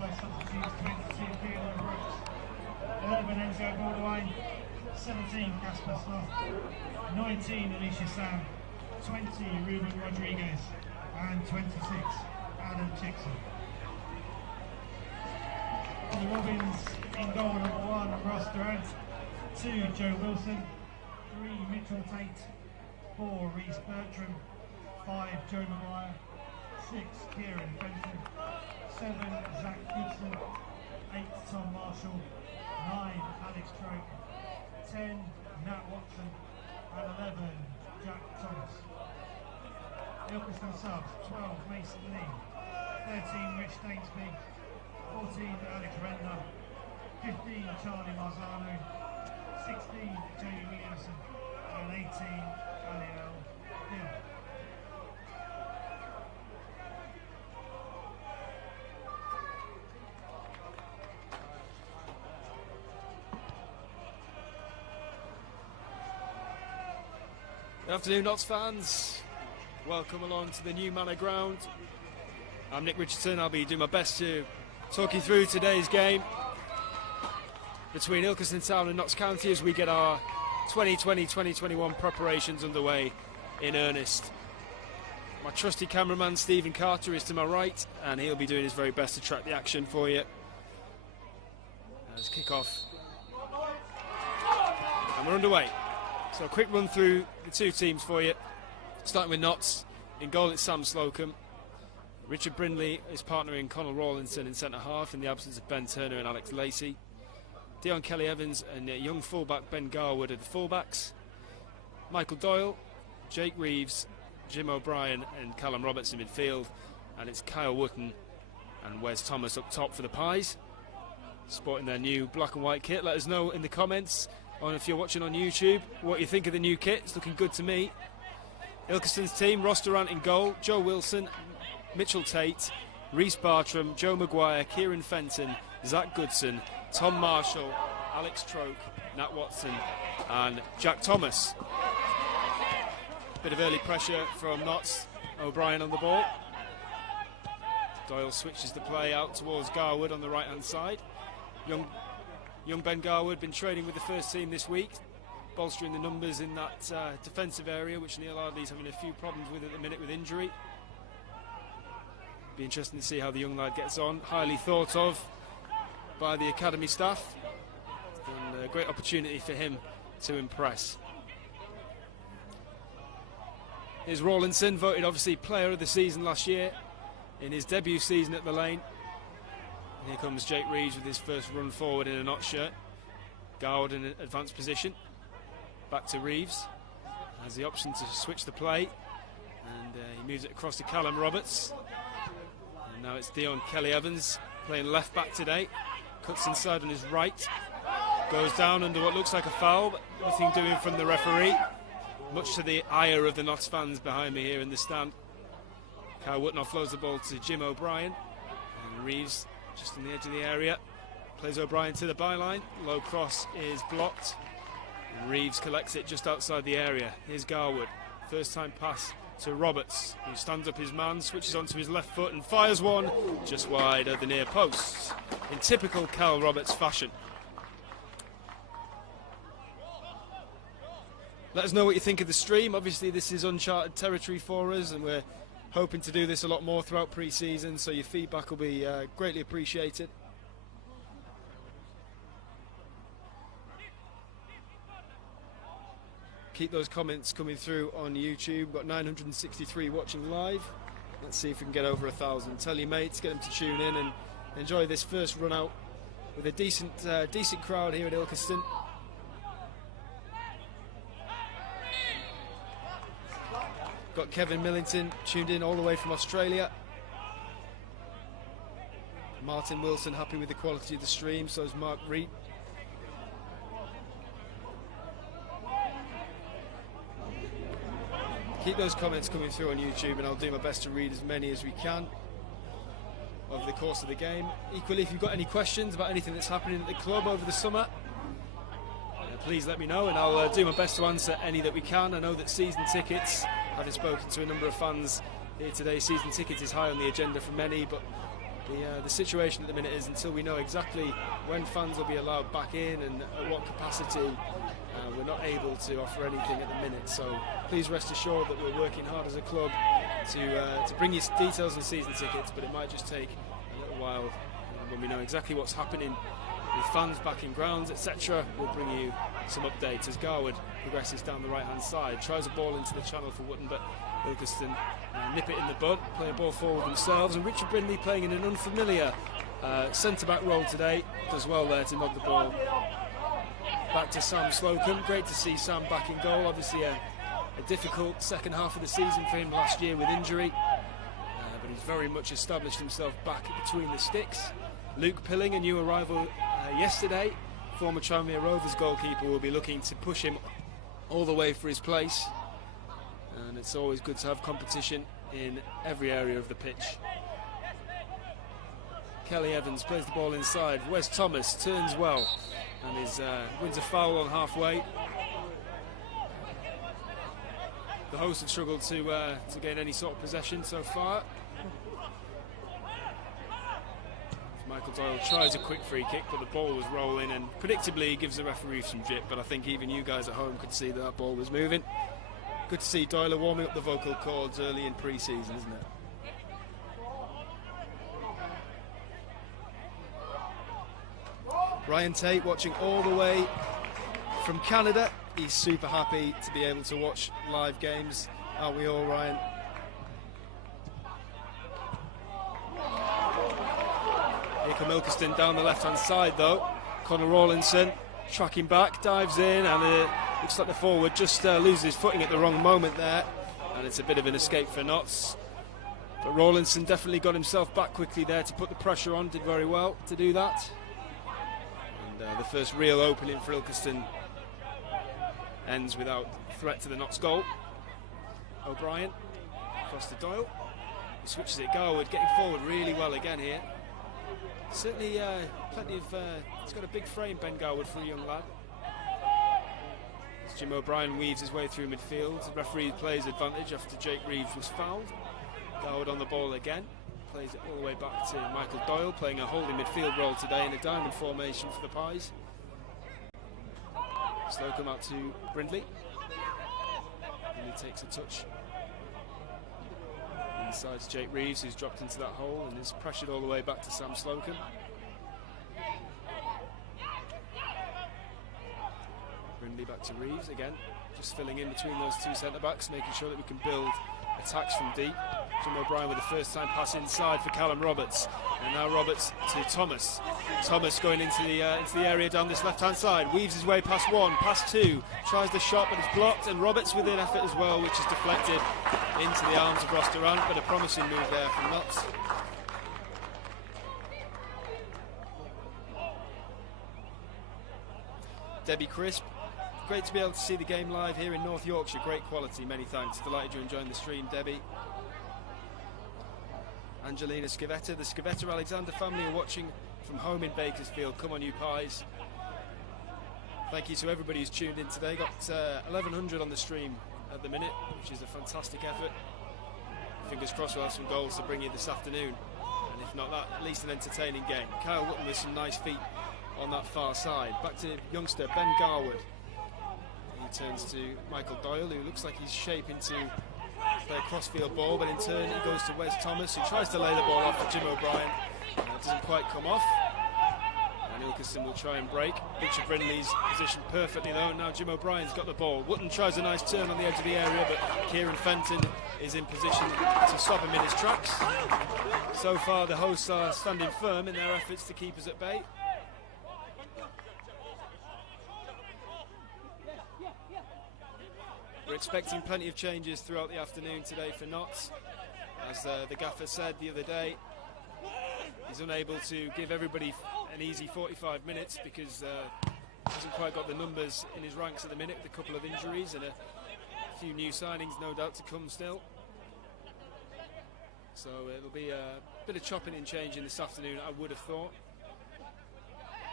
by substitutes 22 Fiona Brooks, 11 Enzo Borderline, 17 Casper Sloth, 19 Alicia Sam, 20 Ruben Rodriguez, and 26 Adam Chickson. For the Robins, in goal number 1 Ross Durant, 2 Joe Wilson, 3 Mitchell Tate, 4 Reese Bertram, 5 Joe Maguire, 6 Kieran Fenton, 7 Zach Goodson, 8 Tom Marshall, 9 Alex Troke, 10 Nat Watson, and 11 Jack Thomas. Ilkeston subs, 12 Mason Lee, 13 Rich Stainsby, 14 Alex Render, 15 Charlie Marzano, 16 Jamie Williamson, and 18 Aliel Hill. Good afternoon, Notts fans. Welcome along to the new Manor Ground. I'm Nick Richardson. I'll be doing my best to talk you through today's game between Ilkeston Town and Notts County as we get our 2020-2021 preparations underway in earnest. My trusty cameraman Stephen Carter is to my right, and he'll be doing his very best to track the action for you. As kick-off. And we're underway. So a quick run through the two teams for you. Starting with Notts. In goal it's Sam Slocum. Richard Brindley is partnering Connell Rawlinson in centre half in the absence of Ben Turner and Alex Lacey. Dion Kelly-Evans and young fullback Ben Garwood are the fullbacks. Michael Doyle, Jake Reeves, Jim O'Brien and Callum Roberts in midfield. And it's Kyle Wootton and Wes Thomas up top for the Pies, sporting their new black and white kit. Let us know in the comments, or if you're watching on YouTube, what you think of the new kit. It's looking good to me. Ilkeston's team, Ross Durant in goal, Joe Wilson, Mitchell Tate, Reese Bartram, Joe Maguire, Kieran Fenton, Zach Goodson, Tom Marshall, Alex Troke, Nat Watson and Jack Thomas. Bit of early pressure from Notts. O'Brien on the ball. Doyle switches the play out towards Garwood on the right hand side. Young Ben Garwood been training with the first team this week, bolstering the numbers in that defensive area, which Neil Ardley's having a few problems with at the minute with injury. Be interesting to see how the young lad gets on. Highly thought of by the academy staff, and a great opportunity for him to impress. Here's Rawlinson, voted obviously player of the season last year in his debut season at the Lane. And here comes Jake Reeves with his first run forward in a Notts shirt. Garwood in an advanced position. Back to Reeves. Has the option to switch the play. And he moves it across to Callum Roberts. And now it's Dion Kelly-Evans playing left back today. Cuts inside on his right. Goes down under what looks like a foul, but nothing doing from the referee. Much to the ire of the Notts fans behind me here in the stand. Kyle Wootton offloads the ball to Jim O'Brien. And Reeves just on the edge of the area. Plays O'Brien to the byline. Low cross is blocked. And Reeves collects it just outside the area. Here's Garwood. First time pass to Roberts, who stands up his man, switches onto his left foot and fires one just wide of the near post in typical Cal Roberts fashion. Let us know what you think of the stream. Obviously this is uncharted territory for us, and we're hoping to do this a lot more throughout pre-season, so your feedback will be greatly appreciated. Keep those comments coming through on YouTube. We've got 963 watching live. Let's see if we can get over 1,000. Tell your mates, get them to tune in and enjoy this first run out with a decent crowd here at Ilkeston. Got Kevin Millington tuned in all the way from Australia. Martin Wilson happy with the quality of the stream, so is Mark Reed. Keep those comments coming through on YouTube, and I'll do my best to read as many as we can over the course of the game. Equally, if you've got any questions about anything that's happening at the club over the summer, please let me know, and I'll do my best to answer any that we can. I know that season tickets, having spoken to a number of fans here today, season tickets is high on the agenda for many, but The situation at the minute is, until we know exactly when fans will be allowed back in and at what capacity, we're not able to offer anything at the minute. So please rest assured that we're working hard as a club to bring you details on season tickets, but it might just take a little while. When we know exactly what's happening with fans back in grounds, etc., we'll bring you some updates as Garwood progresses down the right hand side, tries a ball into the channel for Wootton, but Ilkeston nip it in the bud, play a ball forward themselves, and Richard Brindley, playing in an unfamiliar centre-back role today, does well there to knock the ball back to Sam Slocum. Great to see Sam back in goal. Obviously a difficult second half of the season for him last year with injury, but he's very much established himself back between the sticks. Luke Pilling, a new arrival yesterday, former Tranmere Rovers goalkeeper, will be looking to push him all the way for his place, and it's always good to have competition in every area of the pitch. Kelly Evans plays the ball inside. Wes Thomas turns well and wins a foul on halfway. The hosts have struggled to gain any sort of possession so far. Michael Doyle tries a quick free kick, but the ball was rolling, and predictably he gives the referee some jip, but I think even you guys at home could see that ball was moving. Good to see Doyle warming up the vocal cords early in pre-season, isn't it? Ryan Tate watching all the way from Canada. He's super happy to be able to watch live games. Aren't we all, Ryan? Here come Ilkeston down the left-hand side, though. Conor Rawlinson tracking back, dives in, and looks like the forward just loses his footing at the wrong moment there, and it's a bit of an escape for Notts. But Rawlinson definitely got himself back quickly there to put the pressure on, did very well to do that. And the first real opening for Ilkeston ends without threat to the Notts goal. O'Brien across to Doyle. He switches it. Garwood getting forward really well again here. Certainly plenty of... he's got a big frame, Ben Garwood, for a young lad. As Jim O'Brien weaves his way through midfield, the referee plays advantage after Jake Reeves was fouled. Garwood on the ball again. Plays it all the way back to Michael Doyle, playing a holding midfield role today in a diamond formation for the Pies. Slocum out to Brindley. And he takes a touch inside to Jake Reeves, who's dropped into that hole and is pressured all the way back to Sam Slocum. Brindley back to Reeves again, just filling in between those two centre-backs, making sure that we can build attacks from deep. Jim O'Brien with the first time pass inside for Callum Roberts, and now Roberts to Thomas. Thomas going into the area down this left-hand side, weaves his way past one, past two, tries the shot but it's blocked, and Roberts with an effort as well, which is deflected into the arms of Ross Durant, but a promising move there from Notts. Debbie Crisp, great to be able to see the game live here in North Yorkshire, great quality, many thanks. Delighted you're enjoying the stream, Debbie. Angelina Scavetta, the Scavetta Alexander family are watching from home in Bakersfield. Come on, you Pies. Thank you to everybody who's tuned in today. Got 1,100 on the stream at the minute, which is a fantastic effort. Fingers crossed we'll have some goals to bring you this afternoon, and if not that, at least an entertaining game. Kyle Wootton with some nice feet on that far side. Back to youngster Ben Garwood. He turns to Michael Doyle, who looks like he's shaping to play a crossfield ball, but in turn he goes to Wes Thomas, who tries to lay the ball off for Jim O'Brien. It doesn't quite come off, and Ilkeston will try and break. Richard Brindley's positioned perfectly though, and now Jim O'Brien's got the ball. Wootton tries a nice turn on the edge of the area, but Kieran Fenton is in position to stop him in his tracks. So far the hosts are standing firm in their efforts to keep us at bay. We're expecting plenty of changes throughout the afternoon today for Notts. As the gaffer said the other day, he's unable to give everybody an easy 45 minutes because hasn't quite got the numbers in his ranks at the minute, with a couple of injuries and a few new signings no doubt to come still. So it'll be a bit of chopping and changing this afternoon, I would have thought.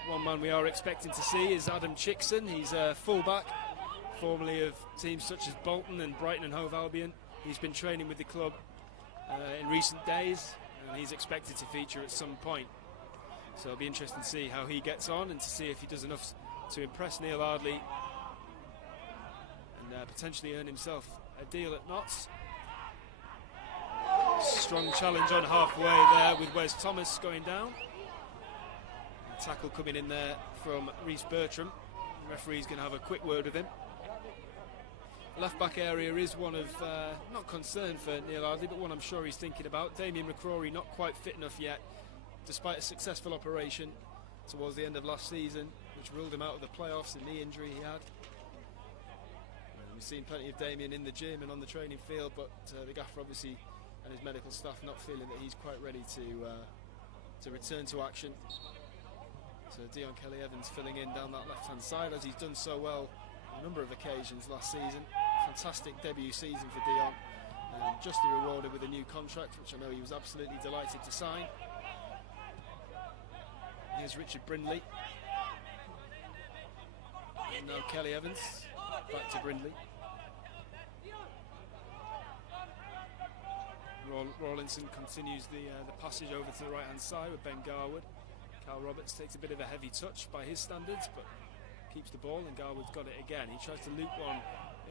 One man we are expecting to see is Adam Chickson. He's a full-back, formerly of teams such as Bolton and Brighton and Hove Albion. He's been training with the club in recent days, and he's expected to feature at some point. So it'll be interesting to see how he gets on and to see if he does enough to impress Neil Ardley and potentially earn himself a deal at Notts. Strong challenge on halfway there with Wes Thomas going down. A tackle coming in there from Rhys Bertram. The referee's going to have a quick word with him. Left back area is one of, not concern for Neil Ardley, but one I'm sure he's thinking about. Damien McCrory not quite fit enough yet, despite a successful operation towards the end of last season, which ruled him out of the playoffs, a knee injury he had. We've seen plenty of Damien in the gym and on the training field, but the gaffer obviously and his medical staff not feeling that he's quite ready to return to action. So Dion Kelly-Evans filling in down that left-hand side, as he's done so well on a number of occasions last season. Fantastic debut season for Dion, justly rewarded with a new contract, which I know he was absolutely delighted to sign. Here's Richard Brindley. And now Kelly-Evans, back to Brindley. Rawlinson continues the passage over to the right-hand side with Ben Garwood. Cal Roberts takes a bit of a heavy touch by his standards, but keeps the ball, and Garwood's got it again. He tries to loop one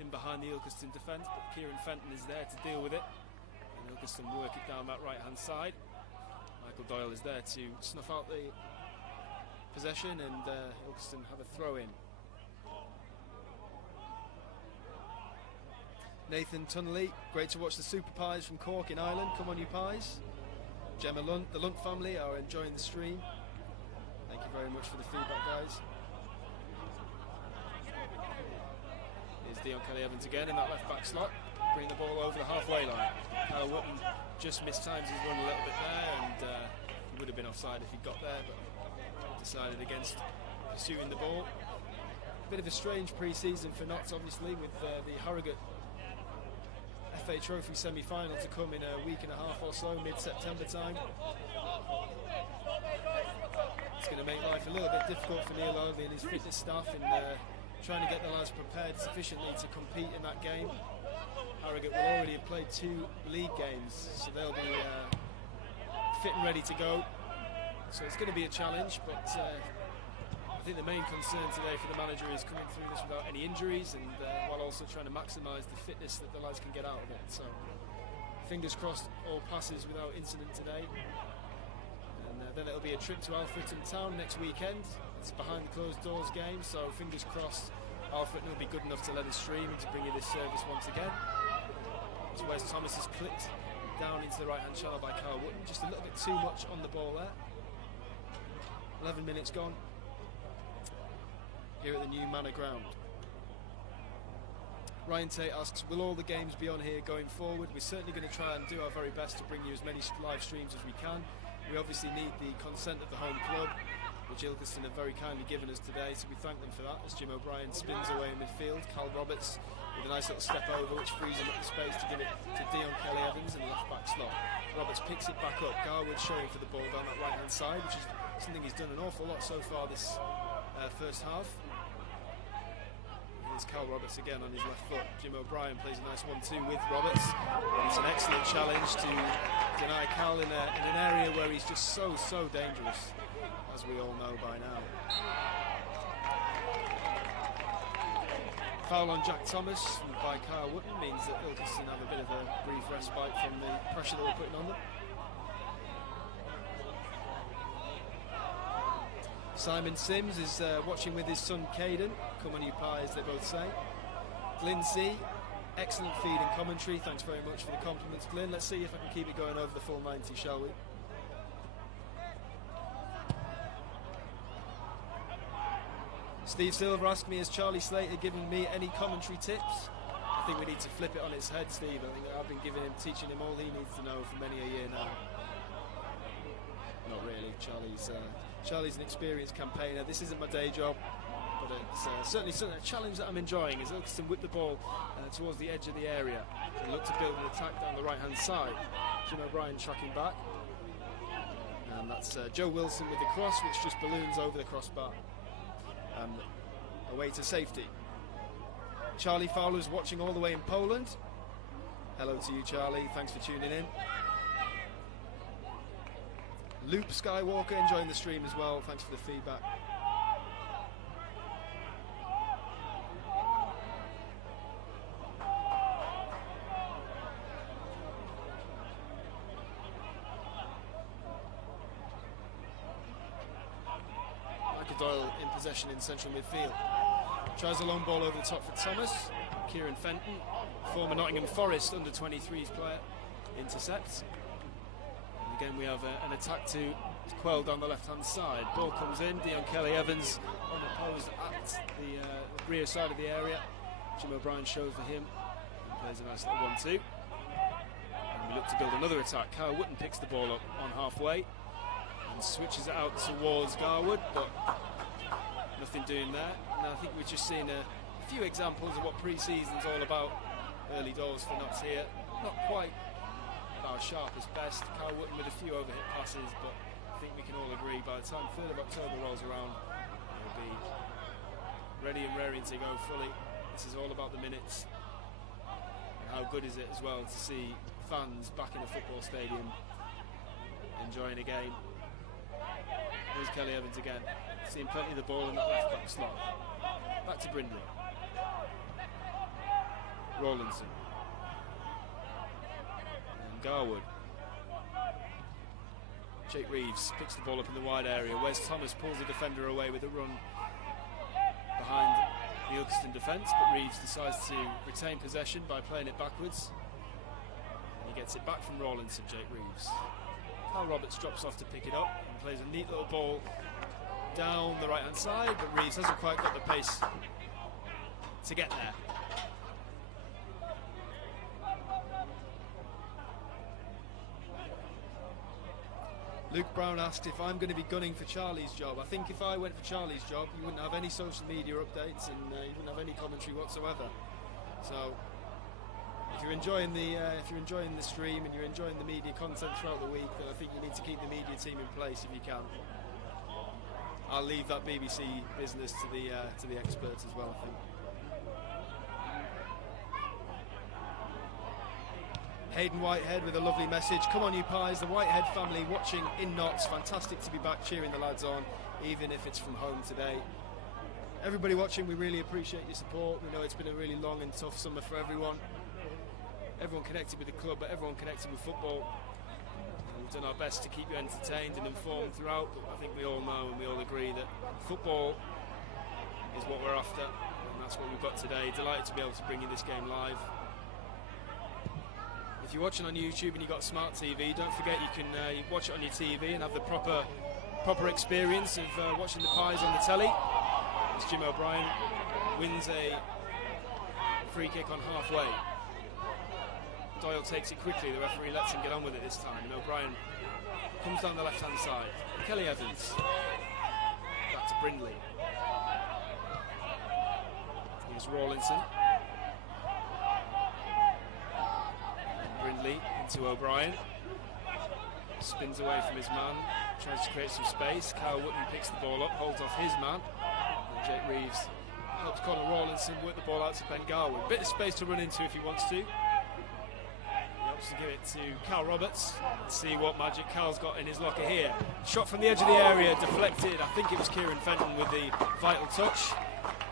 in behind the Ilkeston defence, but Kieran Fenton is there to deal with it. And Ilkeston work it down that right-hand side. Michael Doyle is there to snuff out the possession, and Ilkeston have a throw-in. Nathan Tunnelly, great to watch the Super Pies from Cork in Ireland. Come on, you Pies. Gemma Lunt, the Lunt family are enjoying the stream. Thank you very much for the feedback, guys. Here's Dion Kelly-Evans again in that left-back slot, bring the ball over the halfway line. Kyle Wootton just mistimes his run a little bit there, and he would have been offside if he got there, but decided against pursuing the ball. Bit of a strange pre-season for Notts, obviously, with the Harrogate FA Trophy semi-final to come in a week and a half or so, mid-September time. It's going to make life a little bit difficult for Neil Ardley and his fitness staff in trying to get the lads prepared sufficiently to compete in that game. Harrogate will already have played 2 league games, so they'll be fit and ready to go. So it's going to be a challenge, but I think the main concern today for the manager is coming through this without any injuries, and while also trying to maximise the fitness that the lads can get out of it. So fingers crossed all passes without incident today. And then it'll be a trip to Alfreton Town next weekend. It's behind the closed doors game, so fingers crossed Alfreton will be good enough to let us stream and to bring you this service once again. As Wes Thomas is clipped down into the right-hand channel by Kyle Wootton. Just a little bit too much on the ball there. 11 minutes gone here at the new Manor Ground. Ryan Tate asks, will all the games be on here going forward? We're certainly going to try and do our very best to bring you as many live streams as we can. We obviously need the consent of the home club, which Ilkeston have very kindly given us today, so we thank them for that. As Jim O'Brien spins away in midfield, Cal Roberts with a nice little step over, which frees him up the space to give it to Dion Kelly-Evans in the left back slot. Roberts picks it back up. Garwood showing for the ball down that right hand side, which is something he's done an awful lot so far this first half. Here's Cal Roberts again on his left foot. Jim O'Brien plays a nice 1-2 with Roberts. And it's an excellent challenge to deny Cal in an area where he's just so dangerous, as we all know by now. Foul on Jack Thomas by Kyle Wootton means that Ilkeston have a bit of a brief respite from the pressure that we're putting on them. Simon Sims is watching with his son Caden. Come on you Pies, they both say. Glyn C, excellent feed and commentary. Thanks very much for the compliments, Glyn. Let's see if I can keep it going over the full 90, shall we? Steve Silver asked me, has Charlie Slater given me any commentary tips? I think we need to flip it on its head, Steve. I think I've been teaching him all he needs to know for many a year now. Not really. Charlie's an experienced campaigner. This isn't my day job, but it's certainly a challenge that I'm enjoying. As Ilkeston whip the ball towards the edge of the area and look to build an attack down the right-hand side. Jim O'Brien tracking back, and that's Joe Wilson with the cross, which just balloons over the crossbar. Away to safety. Charlie Fowler's watching all the way in Poland. Hello to you, Charlie. Thanks for tuning in. Loop Skywalker enjoying the stream as well. Thanks for the feedback. Michael Doyle in possession in central midfield. Tries a long ball over the top for Thomas. Kieran Fenton, former Nottingham Forest under-23s player, intercepts. And again we have an attack to quell down the left-hand side. Ball comes in, Dion Kelly-Evans unopposed at the rear side of the area. Jim O'Brien shows for him and plays a nice little 1-2. And we look to build another attack. Kyle Wootton picks the ball up on halfway and switches it out towards Garwood, but nothing doing there. And I think we've just seen a few examples of what pre-season's all about. Early doors for Notts here, not quite at our sharpest best. Kyle Wootton with a few overhit passes, but I think we can all agree by the time 3rd of October rolls around, he'll be ready and raring to go fully. This is all about the minutes, and how good is it as well to see fans back in a football stadium enjoying a game. Here's Kelly Evans again, seeing plenty of the ball in that left back slot. Back to Brindley. Rawlinson. And Garwood. Jake Reeves picks the ball up in the wide area. Wes Thomas pulls the defender away with a run behind the Ilkeston defence, but Reeves decides to retain possession by playing it backwards. And he gets it back from Rawlinson, Jake Reeves. Carl Roberts drops off to pick it up and plays a neat little ball down the right hand side, but Reeves hasn't quite got the pace to get there. Luke Brown asked if I'm going to be gunning for Charlie's job. I think if I went for Charlie's job, you wouldn't have any social media updates and you wouldn't have any commentary whatsoever. So if you're enjoying the stream and you're enjoying the media content throughout the week, then I think you need to keep the media team in place if you can. I'll leave that BBC business to the experts as well, I think. Hayden Whitehead with a lovely message. Come on you pies, the Whitehead family watching in Notts. Fantastic to be back cheering the lads on, even if it's from home today. Everybody watching, we really appreciate your support. We know it's been a really long and tough summer for everyone. Everyone connected with the club, but everyone connected with football. We've done our best to keep you entertained and informed throughout, but I think we all know and we all agree that football is what we're after, and that's what we've got today. Delighted to be able to bring you this game live. If you're watching on YouTube and you've got a smart TV, don't forget you can watch it on your TV and have the proper experience of watching the pies on the telly. As Jim O'Brien wins a free kick on halfway. Doyle takes it quickly, the referee lets him get on with it this time, and O'Brien comes down the left-hand side. Kelly Evans, back to Brindley. Here's Rawlinson. Brindley into O'Brien. Spins away from his man, tries to create some space. Kyle Wootton picks the ball up, holds off his man. And Jake Reeves helps Conor Rawlinson work the ball out to Ben Garwood. Bit of space to run into if he wants to. To give it to Cal Roberts and see what magic Cal's got in his locker here. Shot from the edge of the area, deflected. I think it was Kieran Fenton with the vital touch.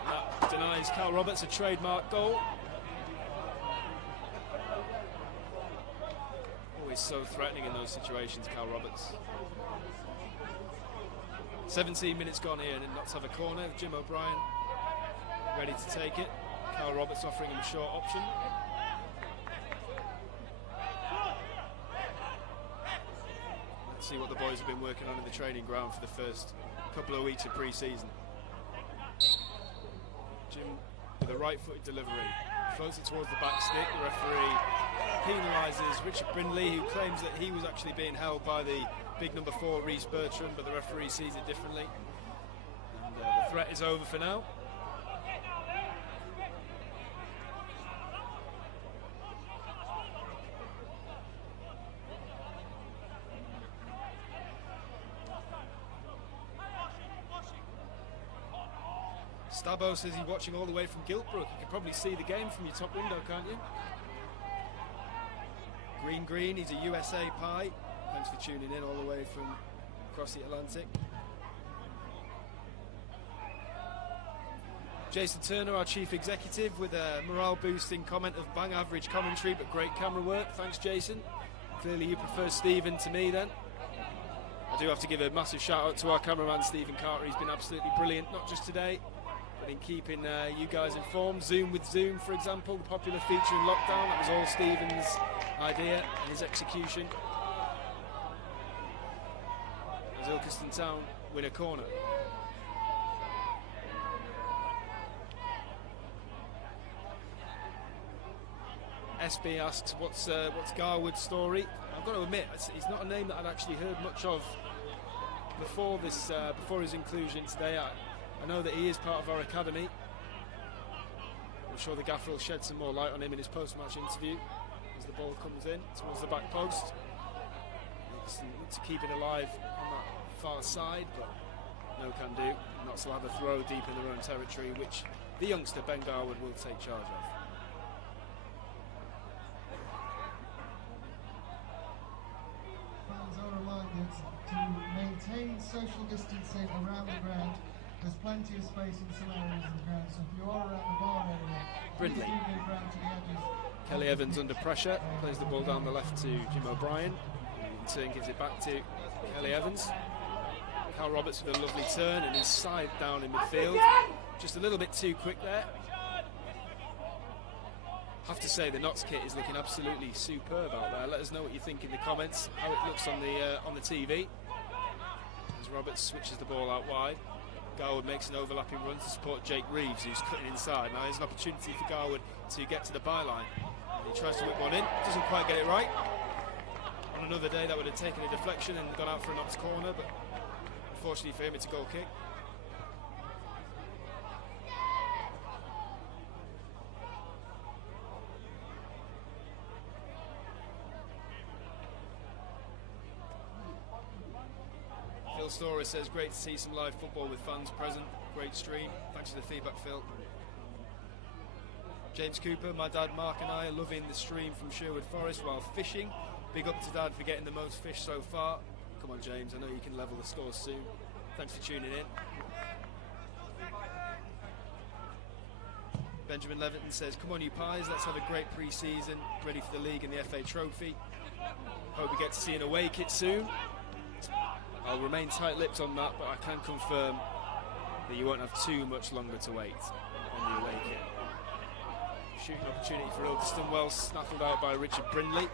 That denies Cal Roberts a trademark goal. Always so threatening in those situations, Cal Roberts. 17 minutes gone here and Notts have a corner. Jim O'Brien ready to take it. Cal Roberts offering him a short option. See what the boys have been working on in the training ground for the first couple of weeks of pre-season. Jim with a right-footed delivery, floats it towards the back stick. The referee penalises Richard Brindley, who claims that he was actually being held by the big number 4 Rhys Bertram, but the referee sees it differently. And the threat is over for now. Stabo says he's watching all the way from Giltbrook. You can probably see the game from your top window, can't you? Green, he's a USA pie. Thanks for tuning in all the way from across the Atlantic. Jason Turner, our chief executive, with a morale-boosting comment of bang average commentary but great camera work. Thanks, Jason. Clearly you prefer Stephen to me then. I do have to give a massive shout out to our cameraman Stephen Carter. He's been absolutely brilliant, not just today, but in keeping you guys informed. Zoom with Zoom, for example, the popular feature in lockdown. That was all Stephen's idea and his execution. As Ilkeston Town win a corner. SB asks, what's Garwood's story? I've got to admit, he's not a name that I'd actually heard much of before his inclusion today. I know that he is part of our academy. I'm sure the gaffer will shed some more light on him in his post-match interview as the ball comes in towards the back post. Need to keep it alive on that far side, but no can do. Knots will have a throw deep in their own territory, which the youngster Ben Garwood will take charge of. To maintain social distancing around the ground. There's plenty of space in some areas of the ground, so if you are around the bar area, Brindley. please do move around to the edges. Kelly Evans under pressure, plays the ball down the left to Jim O'Brien, in turn gives it back to Kelly Evans. Cal Roberts with a lovely turn and his side down in midfield. Just a little bit too quick there. Have to say the Notts kit is looking absolutely superb out there. Let us know what you think in the comments, how it looks on the TV. As Roberts switches the ball out wide, Garwood makes an overlapping run to support Jake Reeves, who's cutting inside. Now there's an opportunity for Garwood to get to the byline. He tries to whip one in, doesn't quite get it right. On another day that would have taken a deflection and gone out for a Notts corner, but unfortunately for him it's a goal kick. Phil Storer says, great to see some live football with fans present. Great stream. Thanks for the feedback, Phil. James Cooper, my dad Mark and I are loving the stream from Sherwood Forest while fishing. Big up to Dad for getting the most fish so far. Come on, James, I know you can level the scores soon. Thanks for tuning in. Benjamin Leviton says, come on you pies, let's have a great pre-season, ready for the league and the FA Trophy. Hope we get to see an away kit soon. I'll remain tight-lipped on that, but I can confirm that you won't have too much longer to wait on the away kit. Shooting opportunity for Ilkeston, well snaffled out by Richard Brindley.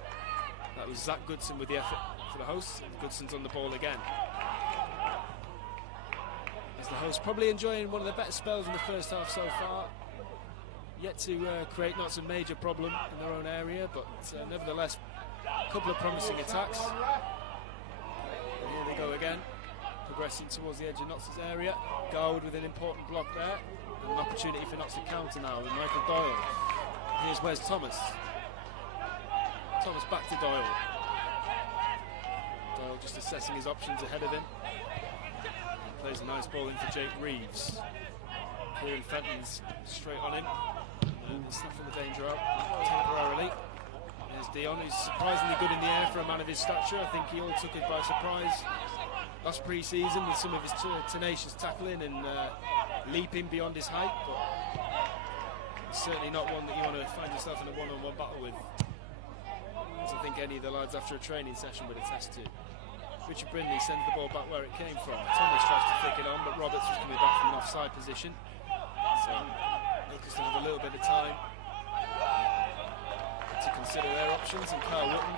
That was Zach Goodson with the effort for the hosts. Goodson's on the ball again. As the hosts probably enjoying one of the better spells in the first half so far. Yet to create not a major problem in their own area, but nevertheless, a couple of promising attacks. And here they go again, progressing towards the edge of Notts' area. Garwood with an important block there. And an opportunity for Notts to counter now with Michael Doyle. Here's Wes Thomas. Thomas back to Doyle. Doyle just assessing his options ahead of him. Plays a nice ball in for Jake Reeves. Kieran Fenton's straight on him. Snuffing the danger out temporarily. There's Dion, who's surprisingly good in the air for a man of his stature. I think he all took it by surprise last pre-season with some of his tenacious tackling and leaping beyond his height, but certainly not one that you want to find yourself in a one-on-one battle with, as I think any of the lads after a training session would attest to. Richard Brindley sends the ball back where it came from. Thomas tries to flick it on, but Roberts was coming back from an offside position. So Ilkeston have a little bit of time to consider their options, and Kyle Wootton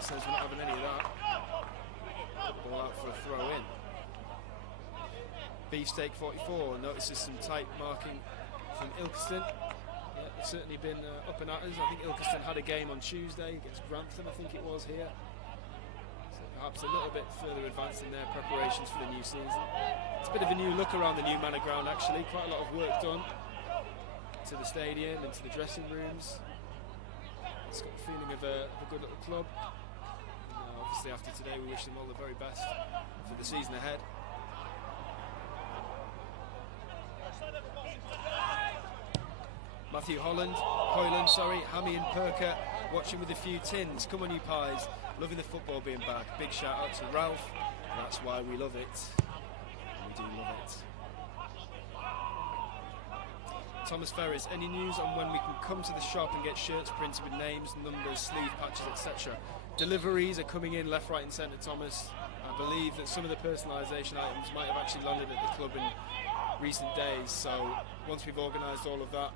says we're not having any of that. Put the ball out for a throw in. Beefsteak 44 notices some tight marking from Ilkeston. Yeah, it's certainly been up and at us. I think Ilkeston had a game on Tuesday against Grantham, I think it was here. So perhaps a little bit further advanced in their preparations for the new season. It's a bit of a new look around the new Manor Ground actually. Quite a lot of work done to the stadium and to the dressing rooms. It's got the feeling of a good little club. And, obviously after today we wish them all the very best for the season ahead. Matthew Hoyland, Hammy and Perker watching with a few tins. Come on you pies, loving the football being back. Big shout out to Ralph. that's why we love it. We do love it. Thomas Ferris, any news on when we can come to the shop and get shirts printed with names, numbers, sleeve patches, etc.? Deliveries are coming in left, right and centre, Thomas. I believe that some of the personalisation items might have actually landed at the club in recent days, so once we've organised all of that,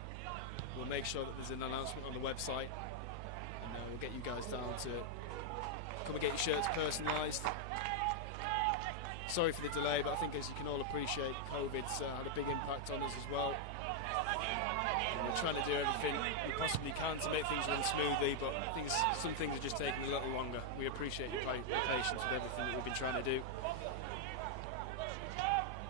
we'll make sure that there's an announcement on the website, and we'll get you guys down to come and get your shirts personalised. Sorry for the delay, but I think, as you can all appreciate, COVID's had a big impact on us as well. And we're trying to do everything we possibly can to make things run smoothly, but some things are just taking a little longer. We appreciate your patience with everything that we've been trying to do.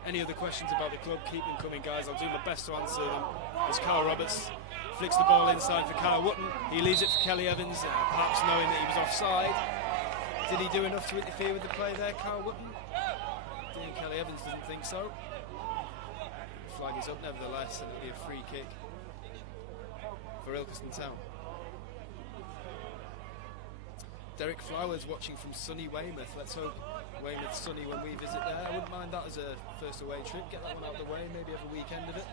Any other questions about the club, keep them coming, guys. I'll do my best to answer them. As Carl Roberts flicks the ball inside for Kyle Wootton, he leaves it for Kelly Evans, perhaps knowing that he was offside. Did he do enough to interfere with the play there, Kyle Wootton? Kelly Evans doesn't think so. The flag is up nevertheless, and it'll be a free kick for Ilkeston Town. Derek Flowers watching from sunny Weymouth. Let's hope Weymouth's sunny when we visit there. I wouldn't mind that as a first away trip. Get that one out of the way, maybe have a weekend of it.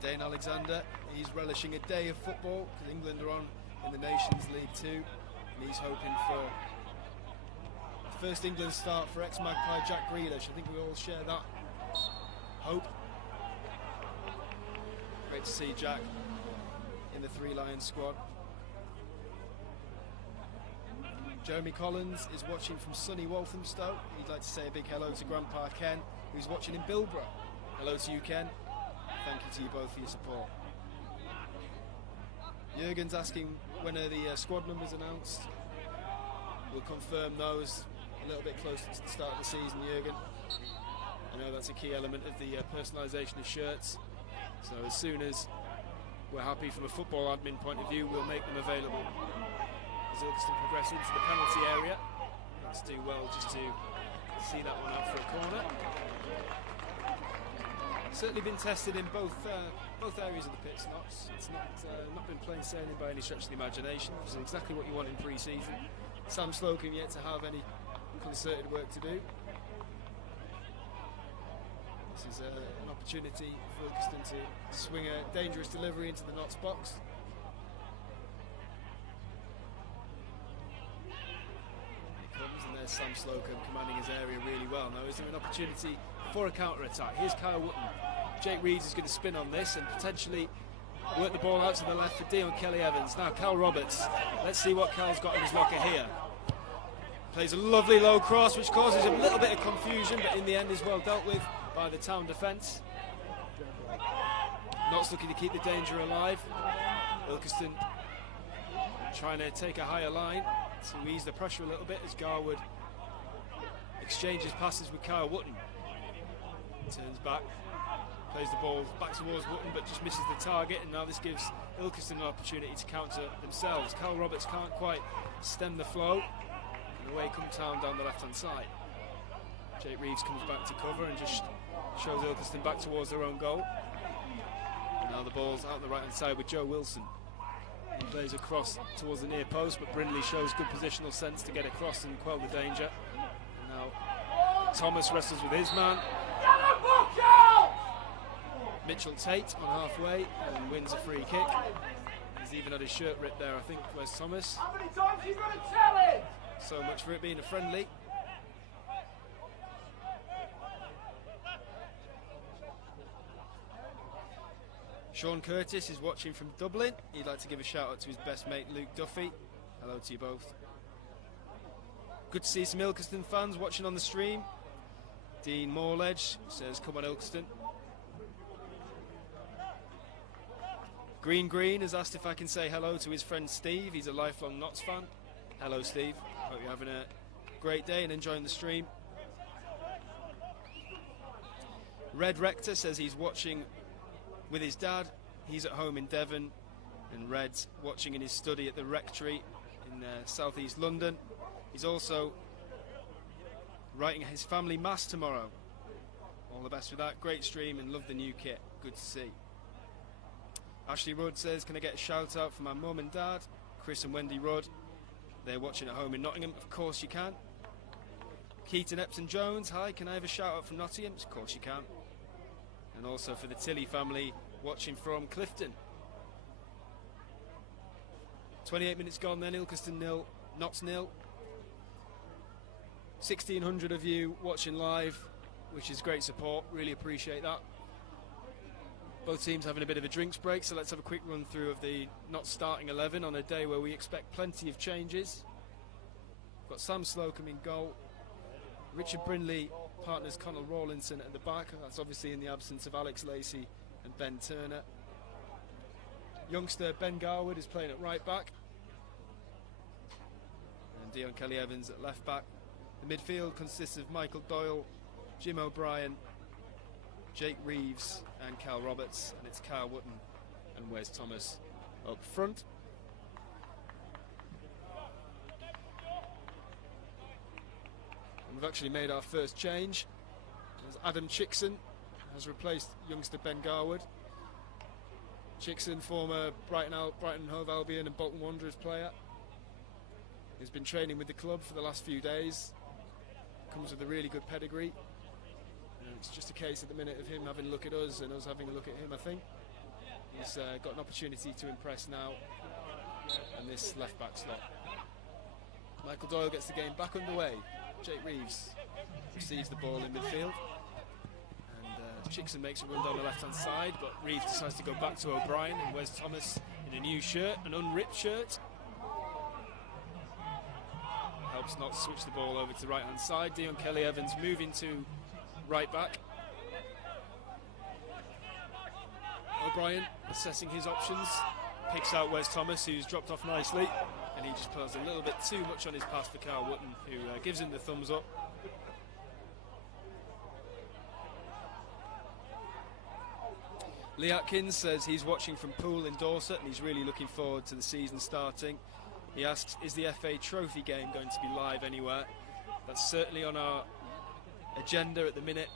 Dane Alexander, he's relishing a day of football because England are on in the Nations League 2, and he's hoping for the first England start for ex-Magpie Jack Grealish. I think we all share that hope. Great to see Jack in the Three Lions squad. Jeremy Collins is watching from sunny Walthamstow. He'd like to say a big hello to Grandpa Ken, who's watching in Bilborough. Hello to you, Ken. Thank you to you both for your support. Jürgen's asking when are the squad numbers announced. We'll confirm those a little bit closer to the start of the season, Jürgen. I know that's a key element of the personalisation of shirts. So as soon as we're happy from a football admin point of view, we'll make them available. As Ilkeston progress into the penalty area, let's do well just to see that one out for a corner. Certainly been tested in both areas of the pitch, Knox. It's not been plain sailing by any stretch of the imagination. It's exactly what you want in pre-season. Sam Slocum yet to have any concerted work to do. This is an opportunity for Ilkeston to swing a dangerous delivery into the Knots box. Here comes, and there's Sam Slocum commanding his area really well. Now, is there an opportunity for a counter-attack? Here's Kyle Wootton. Jake Reeves is going to spin on this and potentially work the ball out to the left for Dion Kelly Evans. Now Cal Roberts, let's see what Cal's got in his locker here. Plays a lovely low cross which causes a little bit of confusion, but in the end is well dealt with by the Town defence. Knots looking to keep the danger alive. Ilkeston trying to take a higher line to ease the pressure a little bit as Garwood exchanges passes with Kyle Wootton. Turns back, plays the ball back towards Wootton but just misses the target, and now this gives Ilkeston an opportunity to counter themselves. Kyle Roberts can't quite stem the flow, and away come Town down the left hand side. Jake Reeves comes back to cover and just shows Ilkeston back towards their own goal. And now the ball's out the right hand side with Joe Wilson. He plays across towards the near post, but Brindley shows good positional sense to get across and quell the danger. And now Thomas wrestles with his man. Mitchell Tate on halfway and wins a free kick. He's even had his shirt ripped there, I think. Where's Thomas? How many times are you going to tell him? So much for it being a friendly. Sean Curtis is watching from Dublin. He'd like to give a shout out to his best mate Luke Duffy. Hello to you both. Good to see some Ilkeston fans watching on the stream. Dean Morledge says, come on Ilkeston. Green has asked if I can say hello to his friend Steve. He's a lifelong Notts fan. Hello Steve, hope you're having a great day and enjoying the stream. Red Rector says he's watching with his dad. He's at home in Devon, and Red's watching in his study at the Rectory in southeast London. He's also writing his family mass tomorrow. All the best with that. Great stream and love the new kit. Good to see. Ashley Rudd says, can I get a shout out for my mum and dad, Chris and Wendy Rudd? They're watching at home in Nottingham. Of course you can. Keaton Epson Jones, hi, can I have a shout out from Nottingham? Of course you can. And also for the Tilley family watching from Clifton. 28 minutes gone then, Ilkeston 0, Notts 0. 1,600 of you watching live, which is great support, really appreciate that. Both teams having a bit of a drinks break, so let's have a quick run through of the Notts starting 11 on a day where we expect plenty of changes. We've got Sam Slocum in goal. Richard Brindley partners Connell Rawlinson at the back. That's obviously in the absence of Alex Lacey and Ben Turner. Youngster Ben Garwood is playing at right back. And Dion Kelly-Evans at left back. The midfield consists of Michael Doyle, Jim O'Brien, Jake Reeves and Cal Roberts. And it's Carl Wootton and Wes Thomas up front. We've actually made our first change. As Adam Chickson has replaced youngster Ben Garwood. Chickson, former Brighton Hove Albion and Bolton Wanderers player. He's been training with the club for the last few days. Comes with a really good pedigree. And it's just a case at the minute of him having a look at us and us having a look at him, I think. He's got an opportunity to impress now in this left-back slot. Michael Doyle gets the game back underway. Jake Reeves receives the ball in midfield, and Chickson makes a run down the left-hand side, but Reeves decides to go back to O'Brien, and Wes Thomas in a new shirt, an unripped shirt. Helps not switch the ball over to the right-hand side. Dion Kelly-Evans moving to right back. O'Brien assessing his options, picks out Wes Thomas, who's dropped off nicely. And he just plays a little bit too much on his pass for Carl Wootton, who gives him the thumbs up. Lee Atkins says he's watching from Poole in Dorset and he's really looking forward to the season starting. He asks, is the FA Trophy game going to be live anywhere? That's certainly on our agenda at the minute.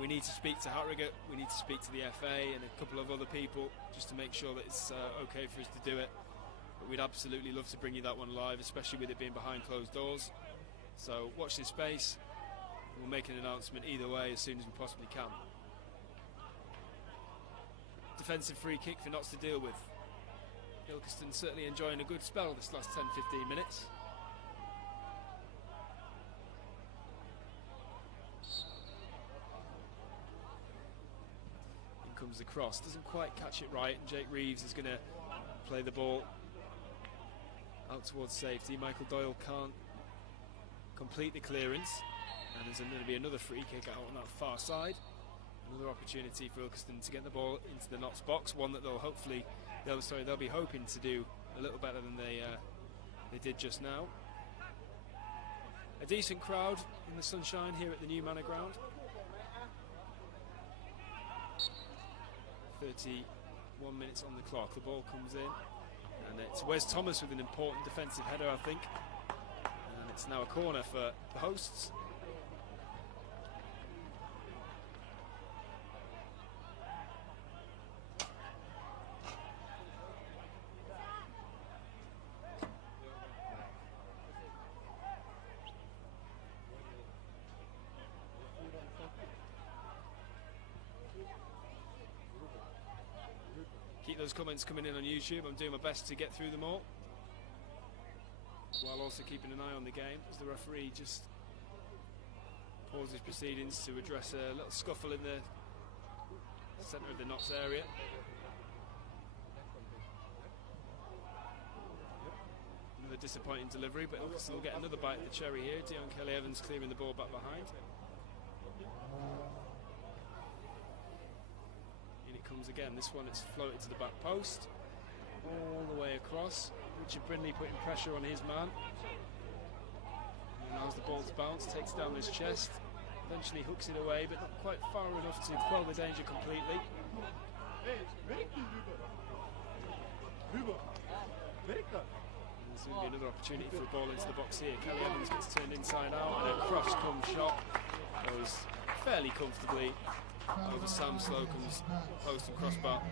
We need to speak to Harrogate, we need to speak to the FA and a couple of other people just to make sure that it's okay for us to do it. But we'd absolutely love to bring you that one live, especially with it being behind closed doors. So watch this space. We'll make an announcement either way as soon as we possibly can. Defensive free kick for Notts to deal with. Ilkeston certainly enjoying a good spell this last 10-15 minutes. In comes the cross, doesn't quite catch it right, and Jake Reeves is going to play the ball out towards safety. Michael Doyle can't complete the clearance, and there's going to be another free kick out on that far side. Another opportunity for Ilkeston to get the ball into the Notts box, one that they'll be hoping to do a little better than they did just now. A decent crowd in the sunshine here at the new Manor Ground. 31 minutes on the clock. The ball comes in. And it's Wes Thomas with an important defensive header, I think. And it's now a corner for the hosts. Keep those comments coming in on YouTube. I'm doing my best to get through them all, while also keeping an eye on the game as the referee just pauses proceedings to address a little scuffle in the centre of the Notts area. Another disappointing delivery, but Ilkeston will get another bite at the cherry here. Dion Kelly-Evans clearing the ball back behind. Comes again. This one, it's floated to the back post, all the way across. Richard Brindley putting pressure on his man. And allows the ball to bounce, takes down his chest, eventually hooks it away, but not quite far enough to quell the danger completely. There's going to be another opportunity for a ball into the box here. Kelly-Evans gets turned inside out, and a cross-come shot goes fairly comfortably over Sam Slocum's post and crossbar.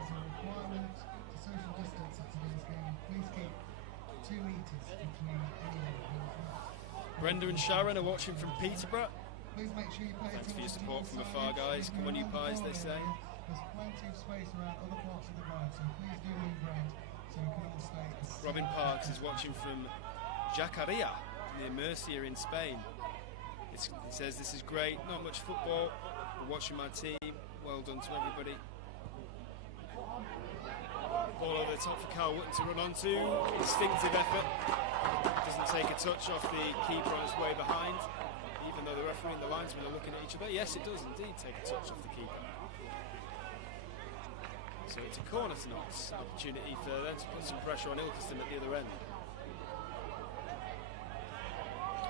Brenda and Sharon are watching from Peterborough. Thanks for your support from afar, guys. Come on, you pies, they say. There's plenty of space around other parts of the ground, so please do move around so we can all stay as Robin Parks is watching from Jacaria, near Murcia in Spain. He says, this is great, not much football, but watching my team, well done to everybody. Ball over the top for Carl Wootton to run onto. Instinctive effort. Doesn't take a touch off the keeper on his way behind, even though the referee and the linesman are looking at each other. Yes, it does indeed take a touch off the keeper. So it's a corner to Knox. Opportunity for them to put some pressure on Ilkeston at the other end.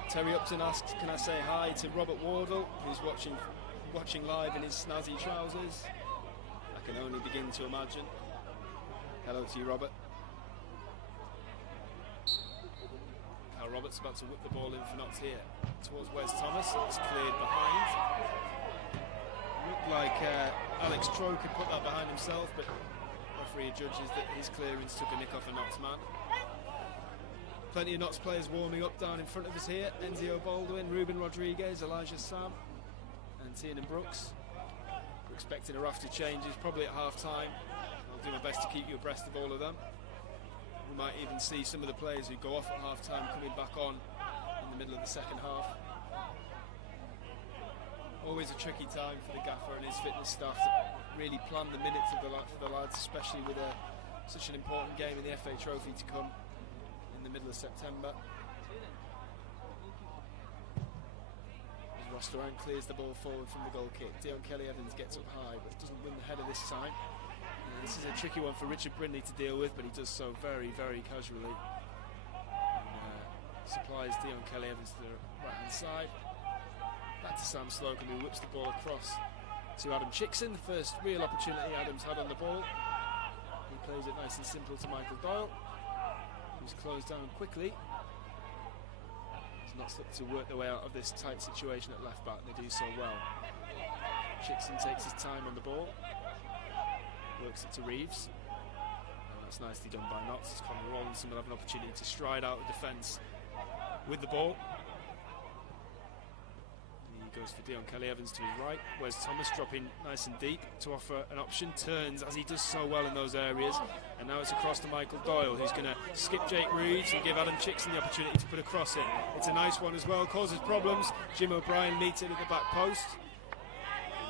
Terry Upton asks, can I say hi to Robert Wardle, who's watching live in his snazzy trousers? I can only begin to imagine. Hello to you, Robert. Carl Roberts about to whip the ball in for Knox here. Towards Wes Thomas, it's cleared behind. Looked like Alex Troy could put that behind himself, but referee judges that his clearance took a nick off a Knox man. Plenty of Knox players warming up down in front of us here. Enzio Baldwin, Ruben Rodriguez, Elijah Sam and Tiernan Brooks. We're expecting a raft of changes, probably at half-time. I'll do my best to keep you abreast of all of them. We might even see some of the players who go off at half-time coming back on in the middle of the second half. Always a tricky time for the gaffer and his fitness staff to really plan the minutes for the lads, especially with such an important game in the FA Trophy to come in the middle of September. As Ross Durant clears the ball forward from the goal kick, Dion Kelly-Evans gets up high but doesn't win the header this time. This is a tricky one for Richard Brindley to deal with, but he does so very, very casually. Supplies Dion Kelly-Evans to the right-hand side. Back to Sam Slocum, who whips the ball across to Adam Chickson. The first real opportunity Adam's had on the ball. He plays it nice and simple to Michael Doyle, who's closed down quickly. He's not slipped to work their way out of this tight situation at left back, and they do so well. Chickson takes his time on the ball. Works it to Reeves, and that's nicely done by Knox as Conor Rawlinson will have an opportunity to stride out of defence with the ball. He goes for Dion Kelly-Evans to his right. Wes Thomas dropping nice and deep to offer an option, turns as he does so well in those areas, and now it's across to Michael Doyle, who's going to skip Jake Reeves and give Adam Chickson the opportunity to put a cross in. It's a nice one as well, causes problems. Jim O'Brien meets it at the back post.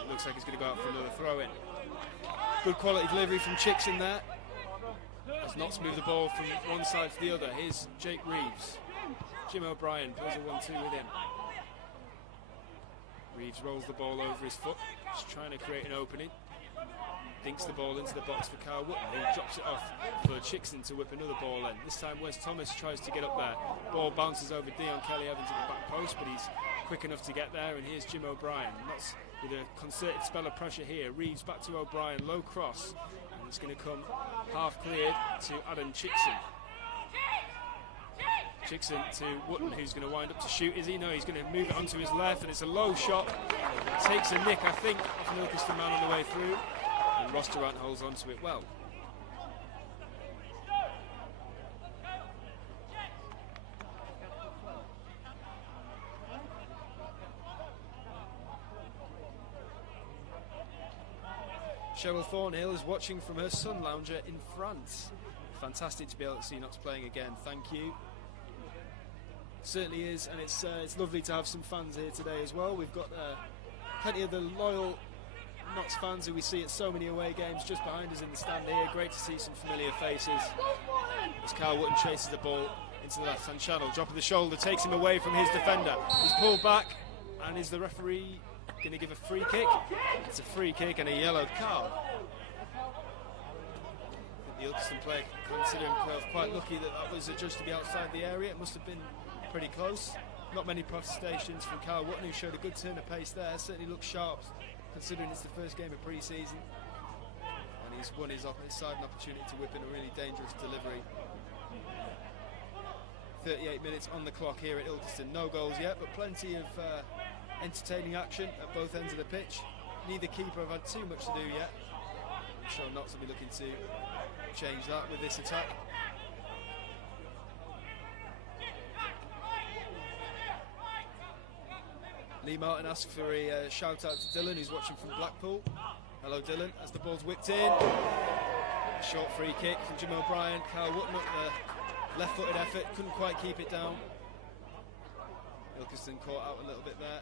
It looks like he's going to go out for another throw-in. Good quality delivery from Chickson there. As Knox move the ball from one side to the other. Here's Jake Reeves. Jim O'Brien plays a 1-2 with him. Reeves rolls the ball over his foot, just trying to create an opening. Dinks the ball into the box for Carl Wootton, who drops it off for Chickson to whip another ball in. This time Wes Thomas tries to get up there. Ball bounces over Dion Kelly-Evans at the back post, but he's quick enough to get there, and here's Jim O'Brien. Knox with a concerted spell of pressure here. Reeves back to O'Brien, low cross, and it's going to come half cleared to Adam Chickson. Chickson to Wootton, who's going to wind up to shoot. Is he? No, he's going to move it onto his left, and it's a low shot. Takes a nick, I think, off an Ilkeston man on the way through, and Ross Durant holds onto it well. Cheryl Thornhill is watching from her sun lounger in France. Fantastic to be able to see Knox playing again. Thank you. Certainly is, and it's lovely to have some fans here today as well. We've got plenty of the loyal Knox fans who we see at so many away games just behind us in the stand here. Great to see some familiar faces as Carl Wootton chases the ball into the left-hand channel. Drop of the shoulder takes him away from his defender. He's pulled back, and is the referee going to give a free kick? It's a free kick and a yellow card. I think the Ilkeston player consider himself quite lucky that that was adjudged to be outside the area. It must have been pretty close. Not many protestations from Carl Wootton, who showed a good turn of pace there. Certainly looks sharp considering it's the first game of pre-season, and he's won his side an opportunity to whip in a really dangerous delivery. 38 minutes on the clock here at Ilkeston. No goals yet, but plenty of entertaining action at both ends of the pitch. Neither keeper have had too much to do yet. I'm sure Notts will be looking to change that with this attack. Lee Martin asks for a shout out to Dylan, who's watching from Blackpool. Hello Dylan, as the ball's whipped in. Short free kick from Jim O'Brien. Carl Wootton up the left-footed effort, couldn't quite keep it down. Ilkeston caught out a little bit there.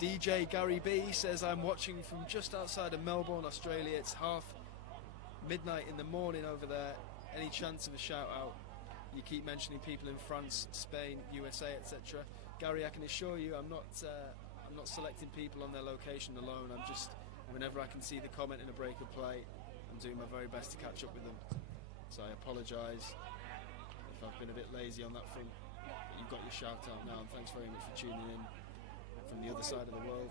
DJ Gary B says, I'm watching from just outside of Melbourne, Australia. It's midnight in the morning over there. Any chance of a shout out? You keep mentioning people in France, Spain, USA, etc. Gary, I can assure you I'm not selecting people on their location alone. I'm just, whenever I can see the comment in a break of play, I'm doing my very best to catch up with them. So I apologise if I've been a bit lazy on that front. But you've got your shout out now, and thanks very much for tuning in from the other side of the world.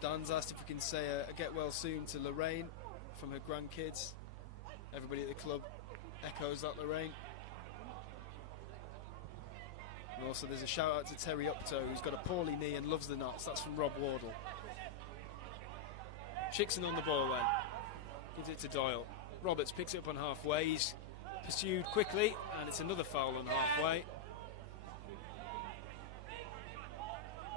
Dan's asked if we can say a get well soon to Lorraine from her grandkids. Everybody at the club echoes that, Lorraine. And also there's a shout out to Terry Upto, who's got a poorly knee and loves the Notts. That's from Rob Wardle. Chickson on the ball then. Gives it to Doyle. Roberts picks it up on halfway. He's pursued quickly, and it's another foul on halfway.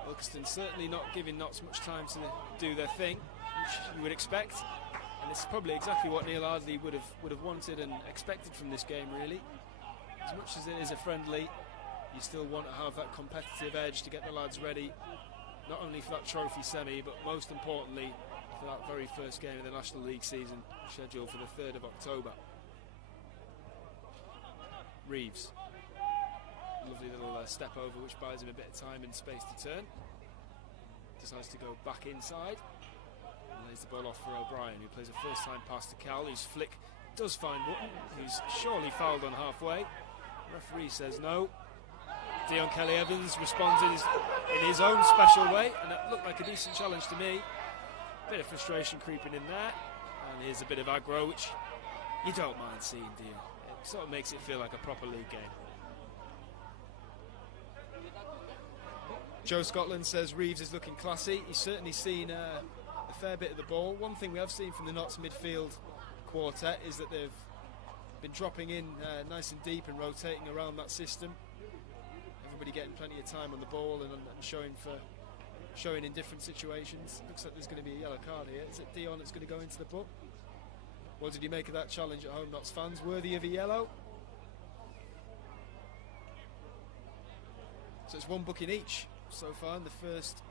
Ilkeston certainly not giving Notts much time to do their thing, which you would expect. And it's probably exactly what Neil Ardley would have wanted and expected from this game, really. As much as it is a friendly, you still want to have that competitive edge to get the lads ready, not only for that trophy semi, but most importantly for that very first game of the National League season, scheduled for the 3rd of October. Reeves. Lovely little step over, which buys him a bit of time and space to turn. Decides to go back inside. And lays the ball off for O'Brien, who plays a first time pass to Cal, whose flick does find Wootton, who's surely fouled on halfway. The referee says no. Dion Kelly-Evans responds in his own special way, and it looked like a decent challenge to me. Bit of frustration creeping in there, and here's a bit of aggro, which you don't mind seeing, do you? It sort of makes it feel like a proper league game. Joe Scotland says Reeves is looking classy. He's certainly seen a fair bit of the ball. One thing we have seen from the Notts midfield quartet is that they've been dropping in nice and deep and rotating around that system. Everybody getting plenty of time on the ball and showing in different situations. Looks like there's going to be a yellow card here. Is it Dion that's going to go into the book? What did you make of that challenge at home, Notts fans? Worthy of a yellow? So it's one booking each so far in the first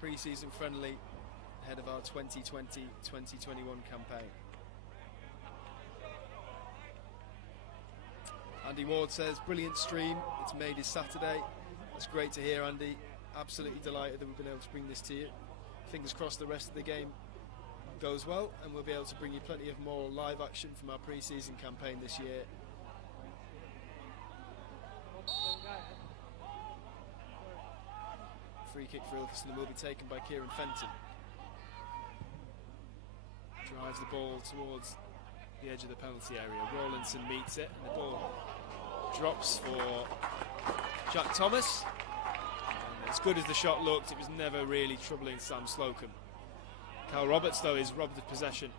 pre-season friendly ahead of our 2020-2021 campaign. Andy Ward says, brilliant stream, it's made his Saturday. That's great to hear, Andy. Absolutely delighted that we've been able to bring this to you. Fingers crossed the rest of the game goes well, and we'll be able to bring you plenty of more live action from our pre-season campaign this year. Free kick for Ilkeston will be taken by Kieran Fenton. Drives the ball towards the edge of the penalty area. Rawlinson meets it, and the ball drops for Jack Thomas. And as good as the shot looked, it was never really troubling Sam Slocum. Cal Roberts, though, is robbed of possession.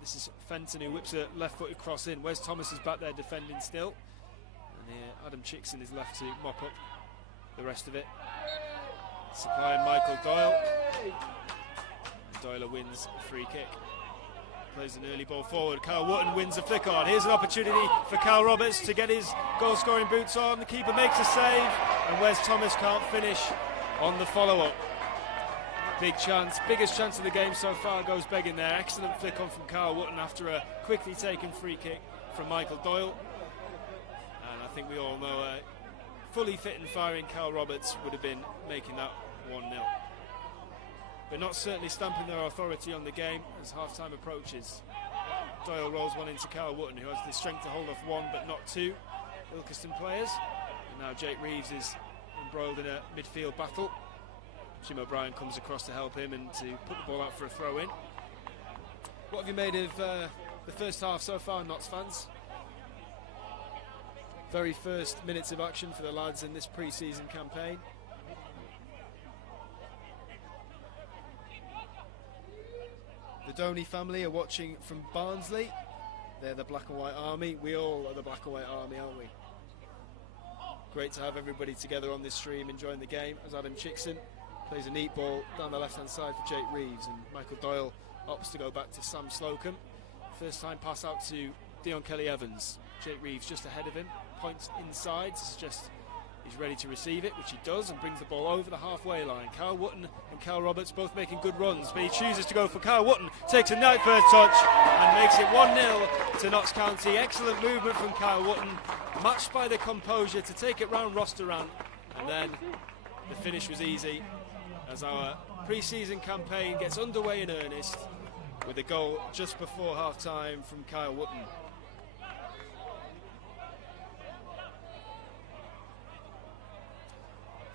This is Fenton, who whips a left-footed cross in. Wes Thomas is back there defending still. And here Adam Chickson is left to mop up the rest of it. Supplying Michael Doyle. Doyle wins a free kick. Plays an early ball forward. Carl Wootton wins a flick on. Here's an opportunity for Cal Roberts to get his goal-scoring boots on. The keeper makes a save, and Wes Thomas can't finish on the follow-up. Big chance, biggest chance of the game so far goes begging there. Excellent flick on from Carl Wootton after a quickly taken free kick from Michael Doyle. And I think we all know fully fit and firing Cal Roberts would have been making that 1-0. But not certainly stamping their authority on the game as half-time approaches. Doyle rolls one into Carl Wootton, who has the strength to hold off one but not two Ilkeston players. And now Jake Reeves is embroiled in a midfield battle. Jim O'Brien comes across to help him and to put the ball out for a throw-in. What have you made of the first half so far, Notts fans? Very first minutes of action for the lads in this pre-season campaign. The Doney family are watching from Barnsley. They're the Black and White Army. We all are the Black and White Army, aren't we? Great to have everybody together on this stream enjoying the game as Adam Chickson plays a neat ball down the left-hand side for Jake Reeves, and Michael Doyle opts to go back to Sam Slocum. First time pass out to Dion Kelly-Evans. Jake Reeves just ahead of him, points inside to suggest he's ready to receive it, which he does, and brings the ball over the halfway line. Kyle Wootton and Kyle Roberts both making good runs, but he chooses to go for Kyle Wootton, takes a nice first touch and makes it 1-0 to Notts County. Excellent movement from Kyle Wootton, matched by the composure to take it round Ross Durant, and then the finish was easy as our pre-season campaign gets underway in earnest with a goal just before half-time from Kyle Wootton.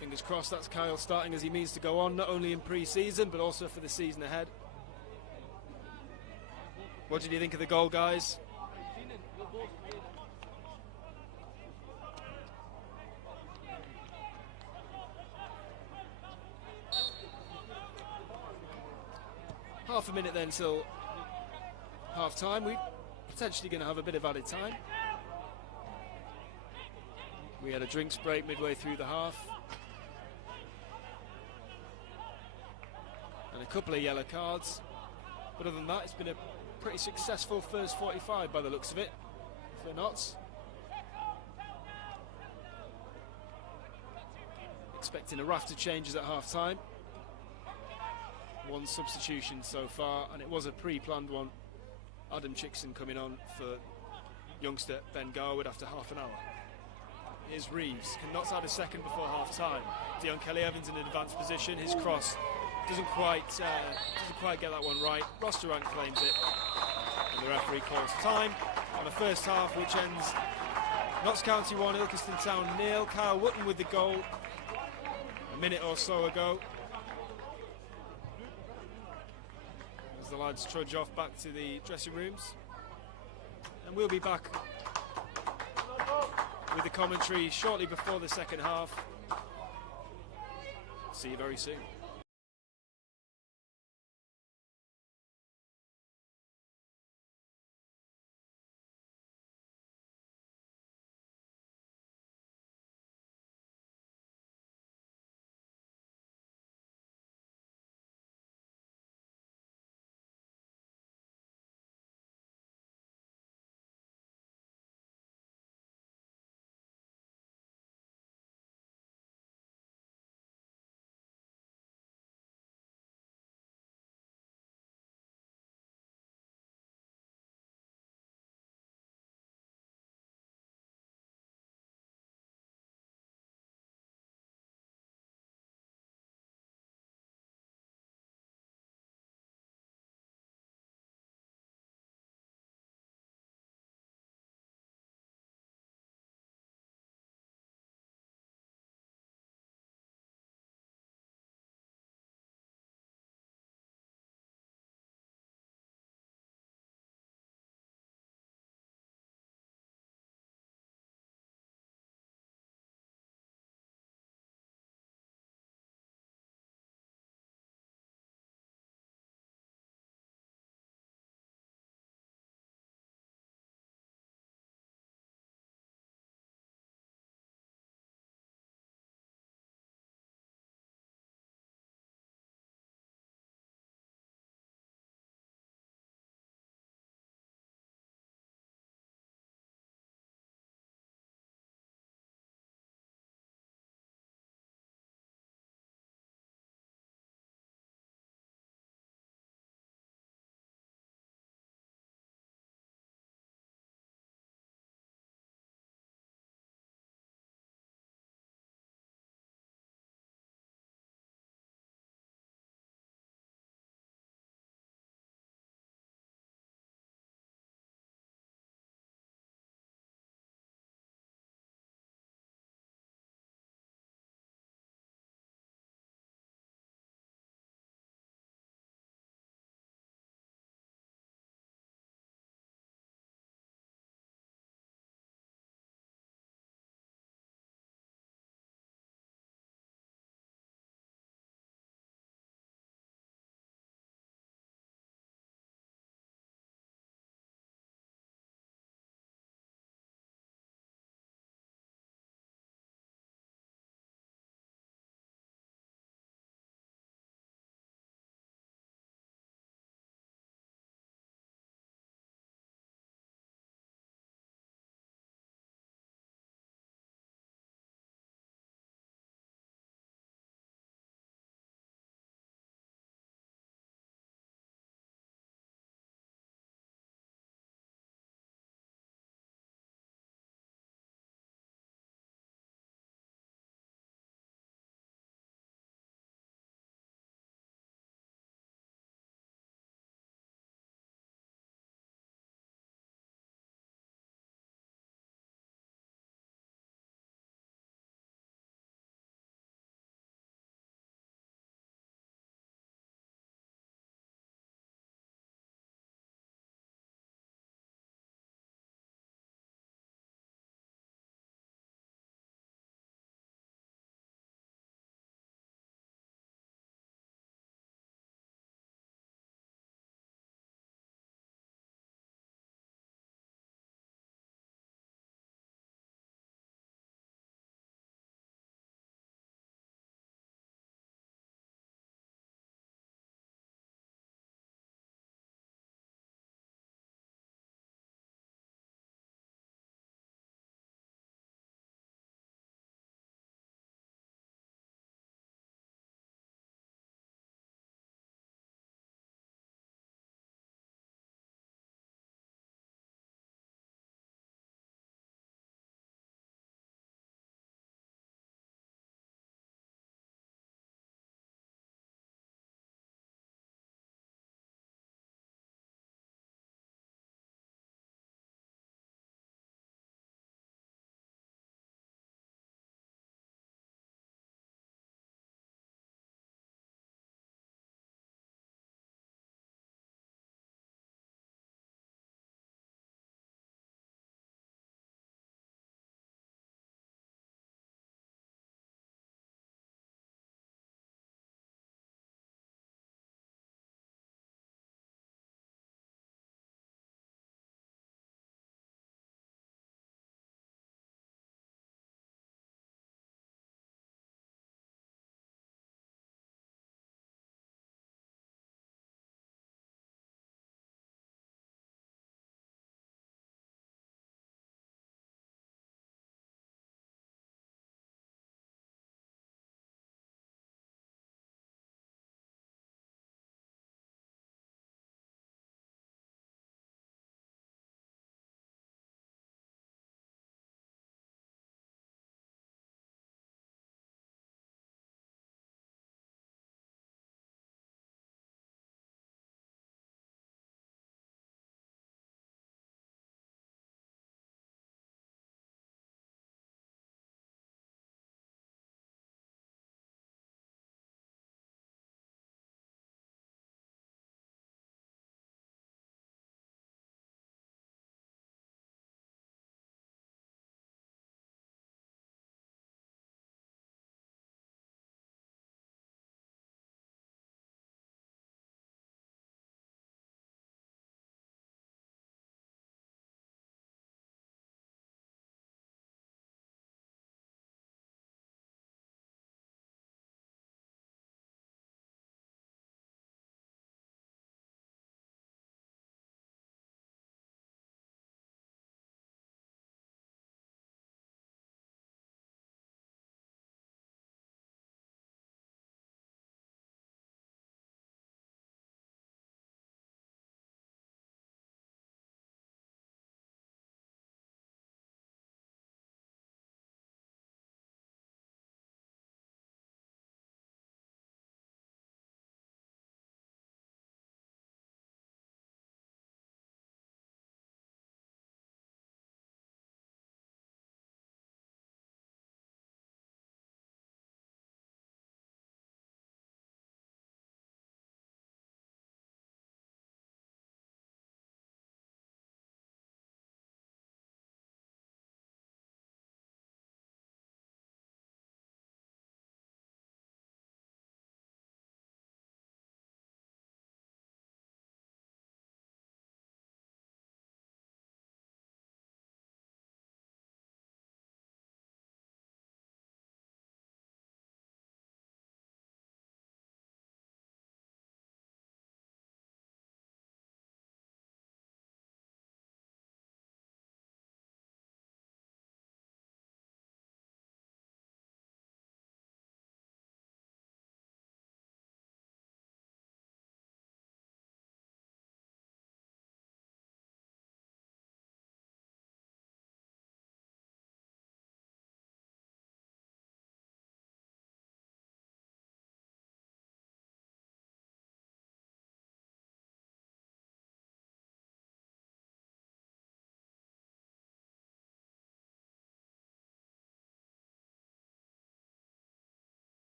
Fingers crossed that's Kyle starting as he means to go on, not only in pre-season but also for the season ahead. What did you think of the goal, guys? Half a minute then till half time. We're potentially going to have a bit of added time. We had a drinks break midway through the half, and a couple of yellow cards, but other than that it's been a pretty successful first 45 by the looks of it for Notts. Expecting a raft of changes at half time. One substitution so far, and it was a pre-planned one. Adam Chickson coming on for youngster Ben Garwood after half an hour. Here's Reeves, can Notts add a second before half time. Dion Kelly-Evans in an advanced position, his cross doesn't quite get that one right. Ross Durant claims it, and the referee calls time on the first half, which ends Notts County 1, Ilkeston Town 0. Kyle Wootton with the goal a minute or so ago, as the lads trudge off back to the dressing rooms. And we'll be back with the commentary shortly before the second half. See you very soon.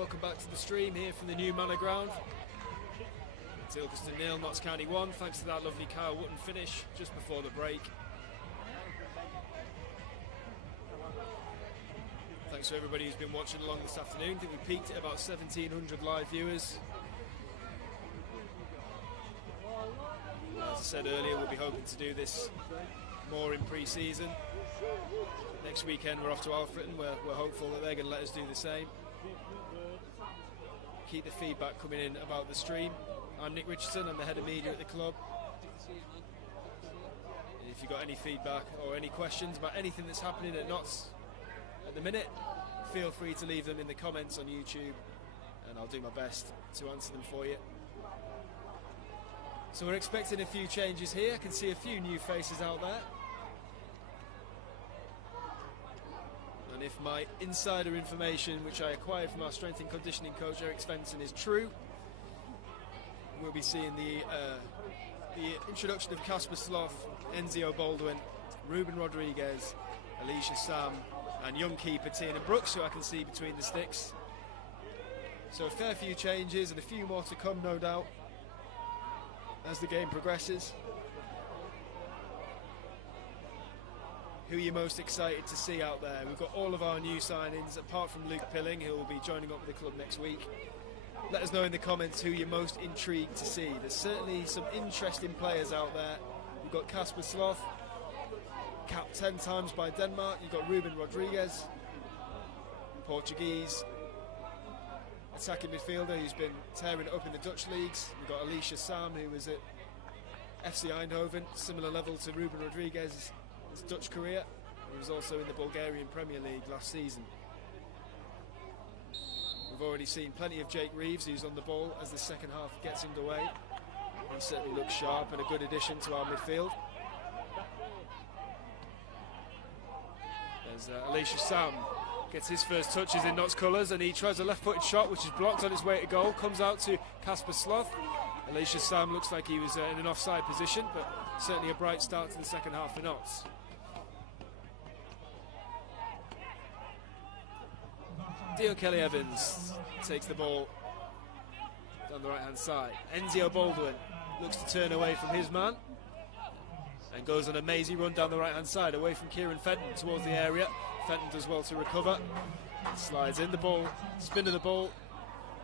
welcome back to the stream here from the new Manor Ground. It's Ilkeston 0, Notts County 1, thanks to that lovely Kyle Wootton finish just before the break. Thanks to everybody who's been watching along this afternoon. I think we peaked at about 1,700 live viewers. As I said earlier, we'll be hoping to do this more in pre-season. Next weekend we're off to Alfreton. We're hopeful that they're going to let us do the same. Keep the feedback coming in about the stream. I'm Nick Richardson, I'm the head of media at the club. And if you've got any feedback or any questions about anything that's happening at Notts at the minute, feel free to leave them in the comments on YouTube and I'll do my best to answer them for you. So we're expecting a few changes here. I can see a few new faces out there. And if my insider information, which I acquired from our strength and conditioning coach Eric Svensson, is true, we'll be seeing the introduction of Casper Sloth, Enzio Baldwin, Ruben Rodriguez, Alicia Sam, and young keeper Tiernan Brooks, who I can see between the sticks. So a fair few changes and a few more to come, no doubt, as the game progresses. Who are you most excited to see out there? We've got all of our new signings, apart from Luke Pilling, who will be joining up with the club next week. Let us know in the comments who you're most intrigued to see. There's certainly some interesting players out there. We've got Casper Sloth, capped 10 times by Denmark. You've got Ruben Rodriguez, Portuguese attacking midfielder who's been tearing it up in the Dutch leagues. We've got Alicia Sam, who was at FC Eindhoven, similar level to Ruben Rodriguez's Dutch career. He was also in the Bulgarian Premier League last season. We've already seen plenty of Jake Reeves, who's on the ball as the second half gets underway. He certainly looks sharp and a good addition to our midfield. As Alicia Sam gets his first touches in Notts colours, and he tries a left-footed shot which is blocked on its way to goal. Comes out to Casper Sloth. Alicia Sam looks like he was in an offside position, but certainly a bright start to the second half for Notts. Dion Kelly-Evans takes the ball down the right-hand side. Enzio Baldwin looks to turn away from his man and goes on a mazy run down the right-hand side away from Kieran Fenton towards the area. Fenton does well to recover. Slides in the ball, spin of the ball.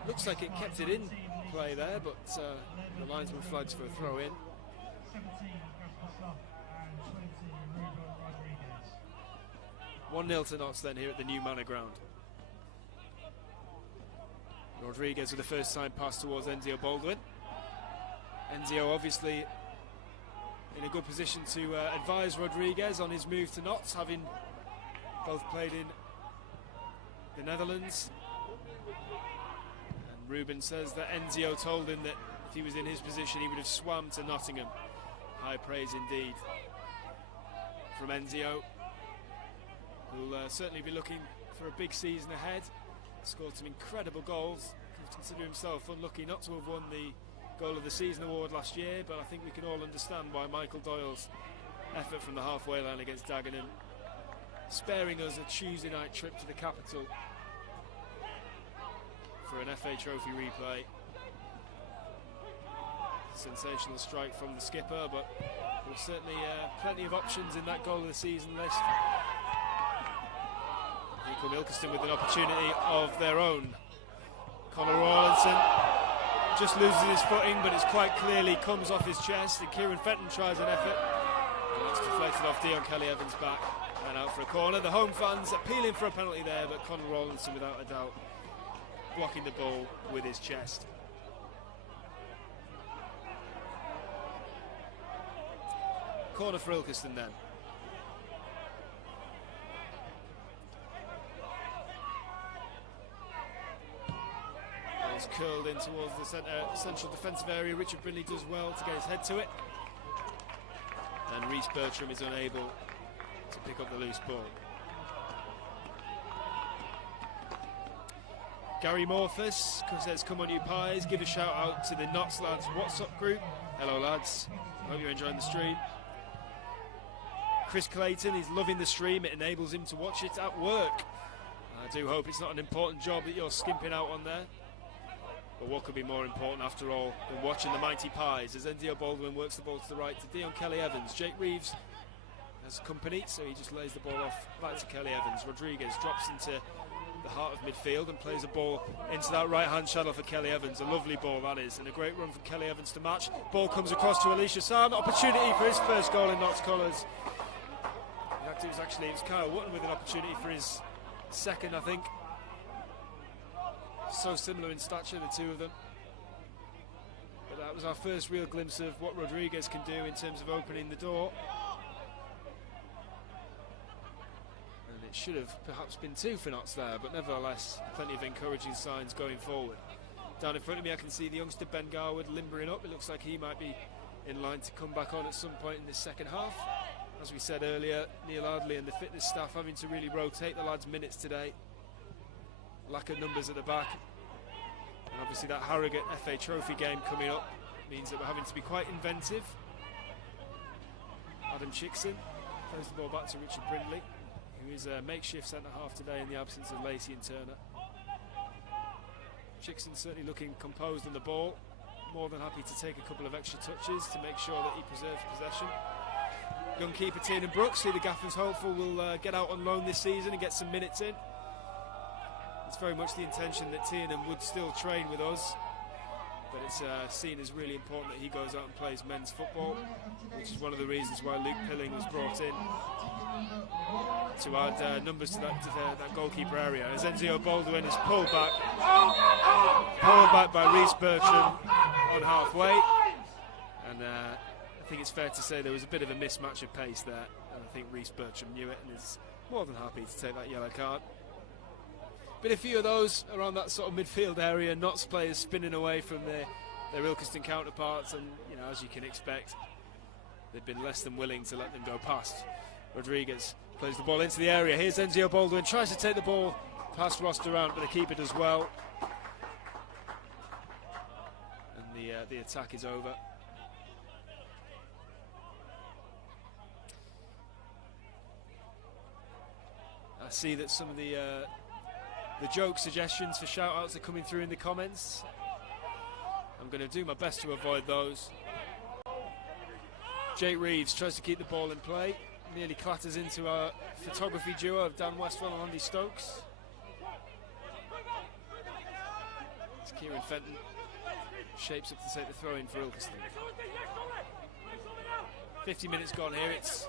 Looks like it kept it in play there, but the linesman flags for a throw in. 1-0 to Notts then here at the new Manor Ground. Rodriguez with the first time pass towards Enzio Baldwin. Enzio obviously in a good position to advise Rodriguez on his move to Notts, having both played in the Netherlands. And Ruben says that Enzio told him that if he was in his position he would have swam to Nottingham. High praise indeed from Enzio, who will certainly be looking for a big season ahead. Scored some incredible goals. Consider himself unlucky not to have won the Goal of the Season award last year, but I think we can all understand why Michael Doyle's effort from the halfway line against Dagenham, sparing us a Tuesday night trip to the capital for an FA Trophy replay. Sensational strike from the skipper, but there's certainly plenty of options in that Goal of the Season list. Here come Ilkeston with an opportunity of their own. Conor Rawlinson just loses his footing, but it's quite clearly comes off his chest, and Kieran Fenton tries an effort, and that's deflected off Dion Kelly-Evans' back and out for a corner. The home fans appealing for a penalty there, but Conor Rawlinson without a doubt blocking the ball with his chest. Corner for Ilkeston then. It's curled in towards the central defensive area. Richard Brindley does well to get his head to it, and Rhys Bertram is unable to pick up the loose ball. Gary Morphus says, "Come on you pies, give a shout out to the Notts Lads WhatsApp group." Hello lads, hope you're enjoying the stream. Chris Clayton, he's loving the stream, it enables him to watch it at work. I do hope it's not an important job that you're skimping out on there. But what could be more important, after all, than watching the mighty Pies as Enzio Baldwin works the ball to the right to Dion Kelly-Evans. Jake Reeves has company, so he just lays the ball off back to Kelly-Evans. Rodriguez drops into the heart of midfield and plays a ball into that right-hand channel for Kelly-Evans. A lovely ball that is, and a great run from Kelly-Evans to match. Ball comes across to Elisha Sam. Opportunity for his first goal in Notts colours. In fact, it was Kyle Wootton with an opportunity for his second, I think. So similar in stature, the two of them. But that was our first real glimpse of what Rodriguez can do in terms of opening the door. And it should have perhaps been two for Notts there, but nevertheless, plenty of encouraging signs going forward. Down in front of me, I can see the youngster Ben Garwood limbering up. It looks like he might be in line to come back on at some point in this second half. As we said earlier, Neil Ardley and the fitness staff having to really rotate the lads' minutes today. Lack of numbers at the back, and obviously that Harrogate FA Trophy game coming up means that we're having to be quite inventive. Adam Chickson throws the ball back to Richard Brindley, who is a makeshift centre-half today in the absence of Lacey and Turner. Chickson certainly looking composed on the ball, more than happy to take a couple of extra touches to make sure that he preserves possession. Young keeper Tiernan Brooks, who the Gaffer's hopeful will get out on loan this season and get some minutes in. It's very much the intention that Tiernan would still train with us, but it's seen as really important that he goes out and plays men's football, which is one of the reasons why Luke Pilling was brought in to add numbers to that goalkeeper area. As Enzio Baldwin is pulled back by Rhys Bertram on halfway, and I think it's fair to say there was a bit of a mismatch of pace there, and I think Rhys Bertram knew it and is more than happy to take that yellow card. Been a few of those around that sort of midfield area. Notts players spinning away from their Ilkeston counterparts, and you know, as you can expect, they've been less than willing to let them go past. Rodriguez plays the ball into the area. Here's Enzio Baldwin, tries to take the ball past Ross Durant, but the keeper does well, and the attack is over. I see that some of the joke suggestions for shout-outs are coming through in the comments. I'm going to do my best to avoid those. Jake Reeves tries to keep the ball in play, nearly clatters into our photography duo of Dan Westwell and Andy Stokes. It's Kieran Fenton shapes up to take the throw-in for Ilkeston. 50 minutes gone here, it's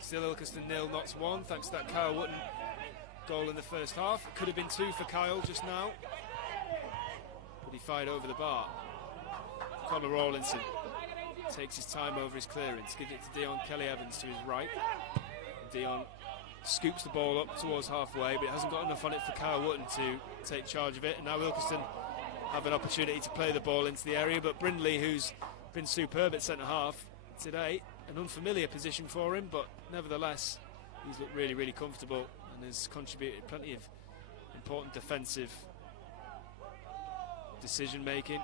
still Ilkeston 0, Notts 1, thanks to that Kyle Wootton goal in the first half. It could have been 2 for Kyle just now, but he fired over the bar. Conor Rawlinson takes his time over his clearance, gives it to Dion Kelly-Evans to his right. Dion scoops the ball up towards halfway, but it hasn't got enough on it for Kyle Wootton to take charge of it, and now Ilkeston have an opportunity to play the ball into the area, but Brindley, who's been superb at centre-half today, an unfamiliar position for him, but nevertheless he's looked really, really comfortable and has contributed plenty of important defensive decision making.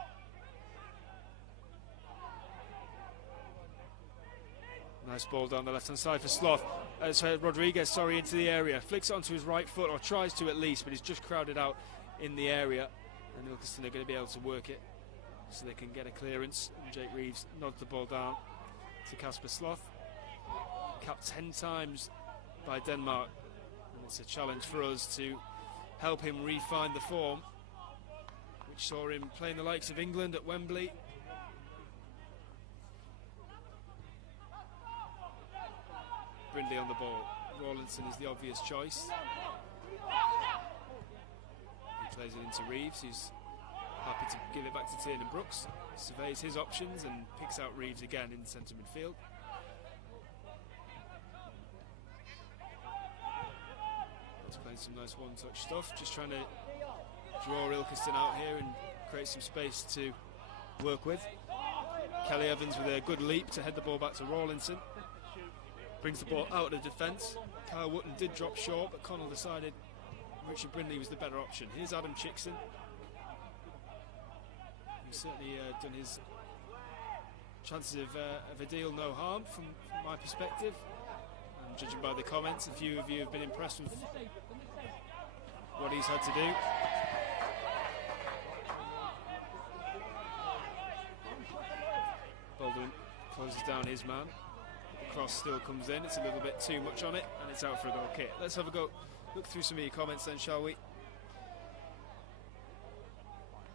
Nice ball down the left hand side for Sloth. Rodriguez, into the area, flicks it onto his right foot, or tries to at least, but he's just crowded out in the area, and Ilkeston are going to be able to work it so they can get a clearance. And Jake Reeves nods the ball down to Kasper Sloth, capped 10 times by Denmark, and it's a challenge for us to help him refine the form, which saw him playing the likes of England at Wembley. Brindley on the ball. Rawlinson is the obvious choice. He plays it into Reeves, who's happy to give it back to Tiernan Brooks. Surveys his options and picks out Reeves again in centre midfield. He's playing some nice one-touch stuff, just trying to draw Ilkeston out here and create some space to work with. Kelly-Evans with a good leap to head the ball back to Rawlinson. Brings the ball out of the defence. Kyle Wootton did drop short, but Connell decided Richard Brindley was the better option. Here's Adam Chickson, who's certainly done his chances of a deal no harm from my perspective. And judging by the comments, a few of you have been impressed with what he's had to do. Baldwin closes down his man. The cross still comes in. It's a little bit too much on it, and it's out for a goal kick. Let's have a go. Look through some of your comments then, shall we?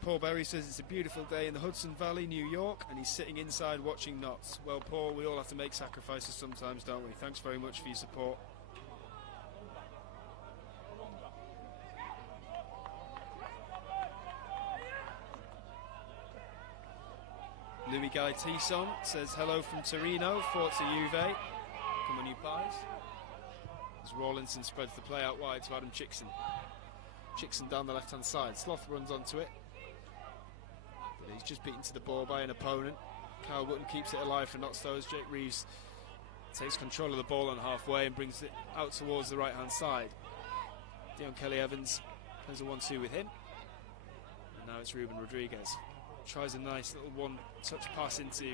Paul Berry says it's a beautiful day in the Hudson Valley, New York, and he's sitting inside watching Notts. Well, Paul, we all have to make sacrifices sometimes, don't we? Thanks very much for your support. Louis Guy Tisson says hello from Torino, Forza Juve. Come on, you pies. As Rawlinson spreads the play out wide to Adam Chickson. Chickson down the left-hand side. Sloth runs onto it. But he's just beaten to the ball by an opponent. Kyle Wootton keeps it alive for Notts though, as Jake Reeves takes control of the ball on halfway and brings it out towards the right-hand side. Dion Kelly-Evans plays a 1-2 with him. And now it's Ruben Rodriguez. Tries a nice little one-touch pass into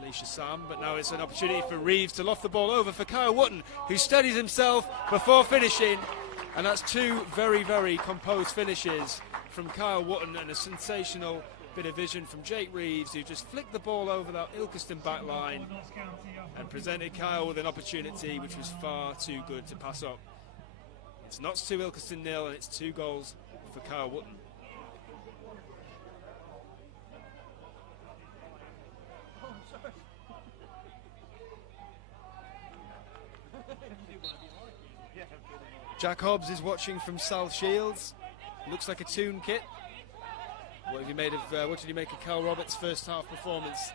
Alicia Sam, but now it's an opportunity for Reeves to loft the ball over for Kyle Wootton, who steadies himself before finishing. And that's two very, very composed finishes from Kyle Wootton and a sensational bit of vision from Jake Reeves, who just flicked the ball over that Ilkeston back line and presented Kyle with an opportunity which was far too good to pass up. It's Notts 2, Ilkeston 0, and it's 2 goals for Kyle Wootton. Jack Hobbs is watching from South Shields. Looks like a tune kit. What did you make of Cal Roberts' first half performance?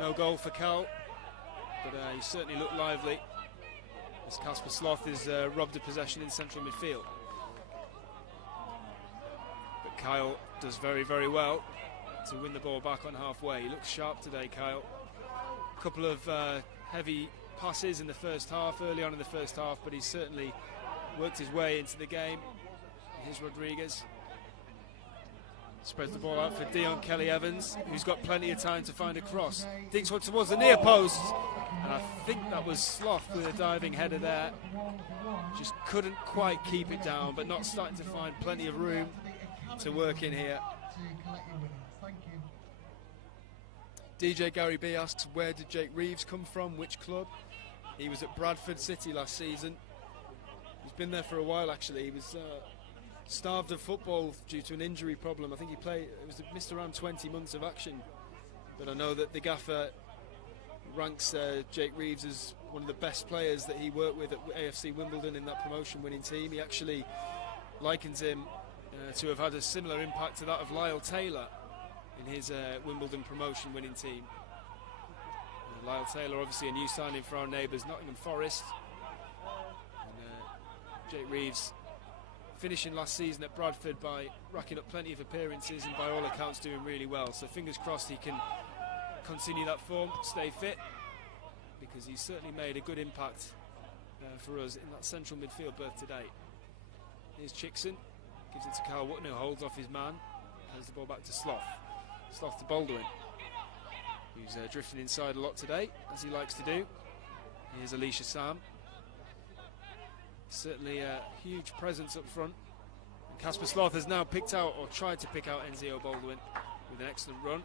No goal for Cal, but he certainly looked lively as Casper Sloth is robbed of possession in central midfield. But Kyle does very, very well to win the ball back on halfway. He looks sharp today, Kyle. A couple of heavy passes in the first half, early on in the first half, but he's certainly worked his way into the game. Here's Rodriguez. Spreads the ball out for Dion Kelly-Evans, who's got plenty of time to find a cross. Digs one towards the near post, and I think that was Sloth with a diving header there. Just couldn't quite keep it down, but not starting to find plenty of room to work in here. DJ Gary B asks, where did Jake Reeves come from, which club? He was at Bradford City last season. He's been there for a while actually. He was starved of football due to an injury problem. I think missed around 20 months of action. But I know that the gaffer ranks Jake Reeves as one of the best players that he worked with at AFC Wimbledon in that promotion winning team. He actually likens him to have had a similar impact to that of Lyle Taylor in his Wimbledon promotion winning team. Lyle Taylor obviously a new signing for our neighbours Nottingham Forest. And Jake Reeves finishing last season at Bradford by racking up plenty of appearances and by all accounts doing really well. So fingers crossed he can continue that form, stay fit, because he's certainly made a good impact for us in that central midfield berth today. Here's Chickson, gives it to Kyle Wootton, who holds off his man, hands the ball back to Sloth. Sloth to Baldwin, who's drifting inside a lot today, as he likes to do. Here's Alicia Sam. Certainly a huge presence up front. And Casper Sloth has now picked out, or tried to pick out, Enzio Baldwin with an excellent run.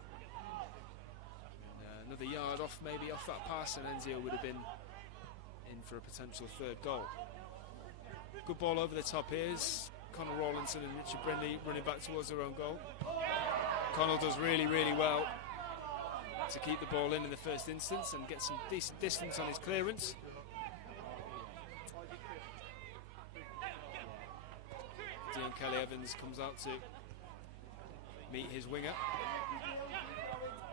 And, another yard off, maybe off that pass, and Enzio would have been in for a potential third goal. Good ball over the top here is Conor Rawlinson and Richard Brindley running back towards their own goal. Connell does really, really well to keep the ball in the first instance and get some decent distance on his clearance. Dion Kelly-Evans comes out to meet his winger.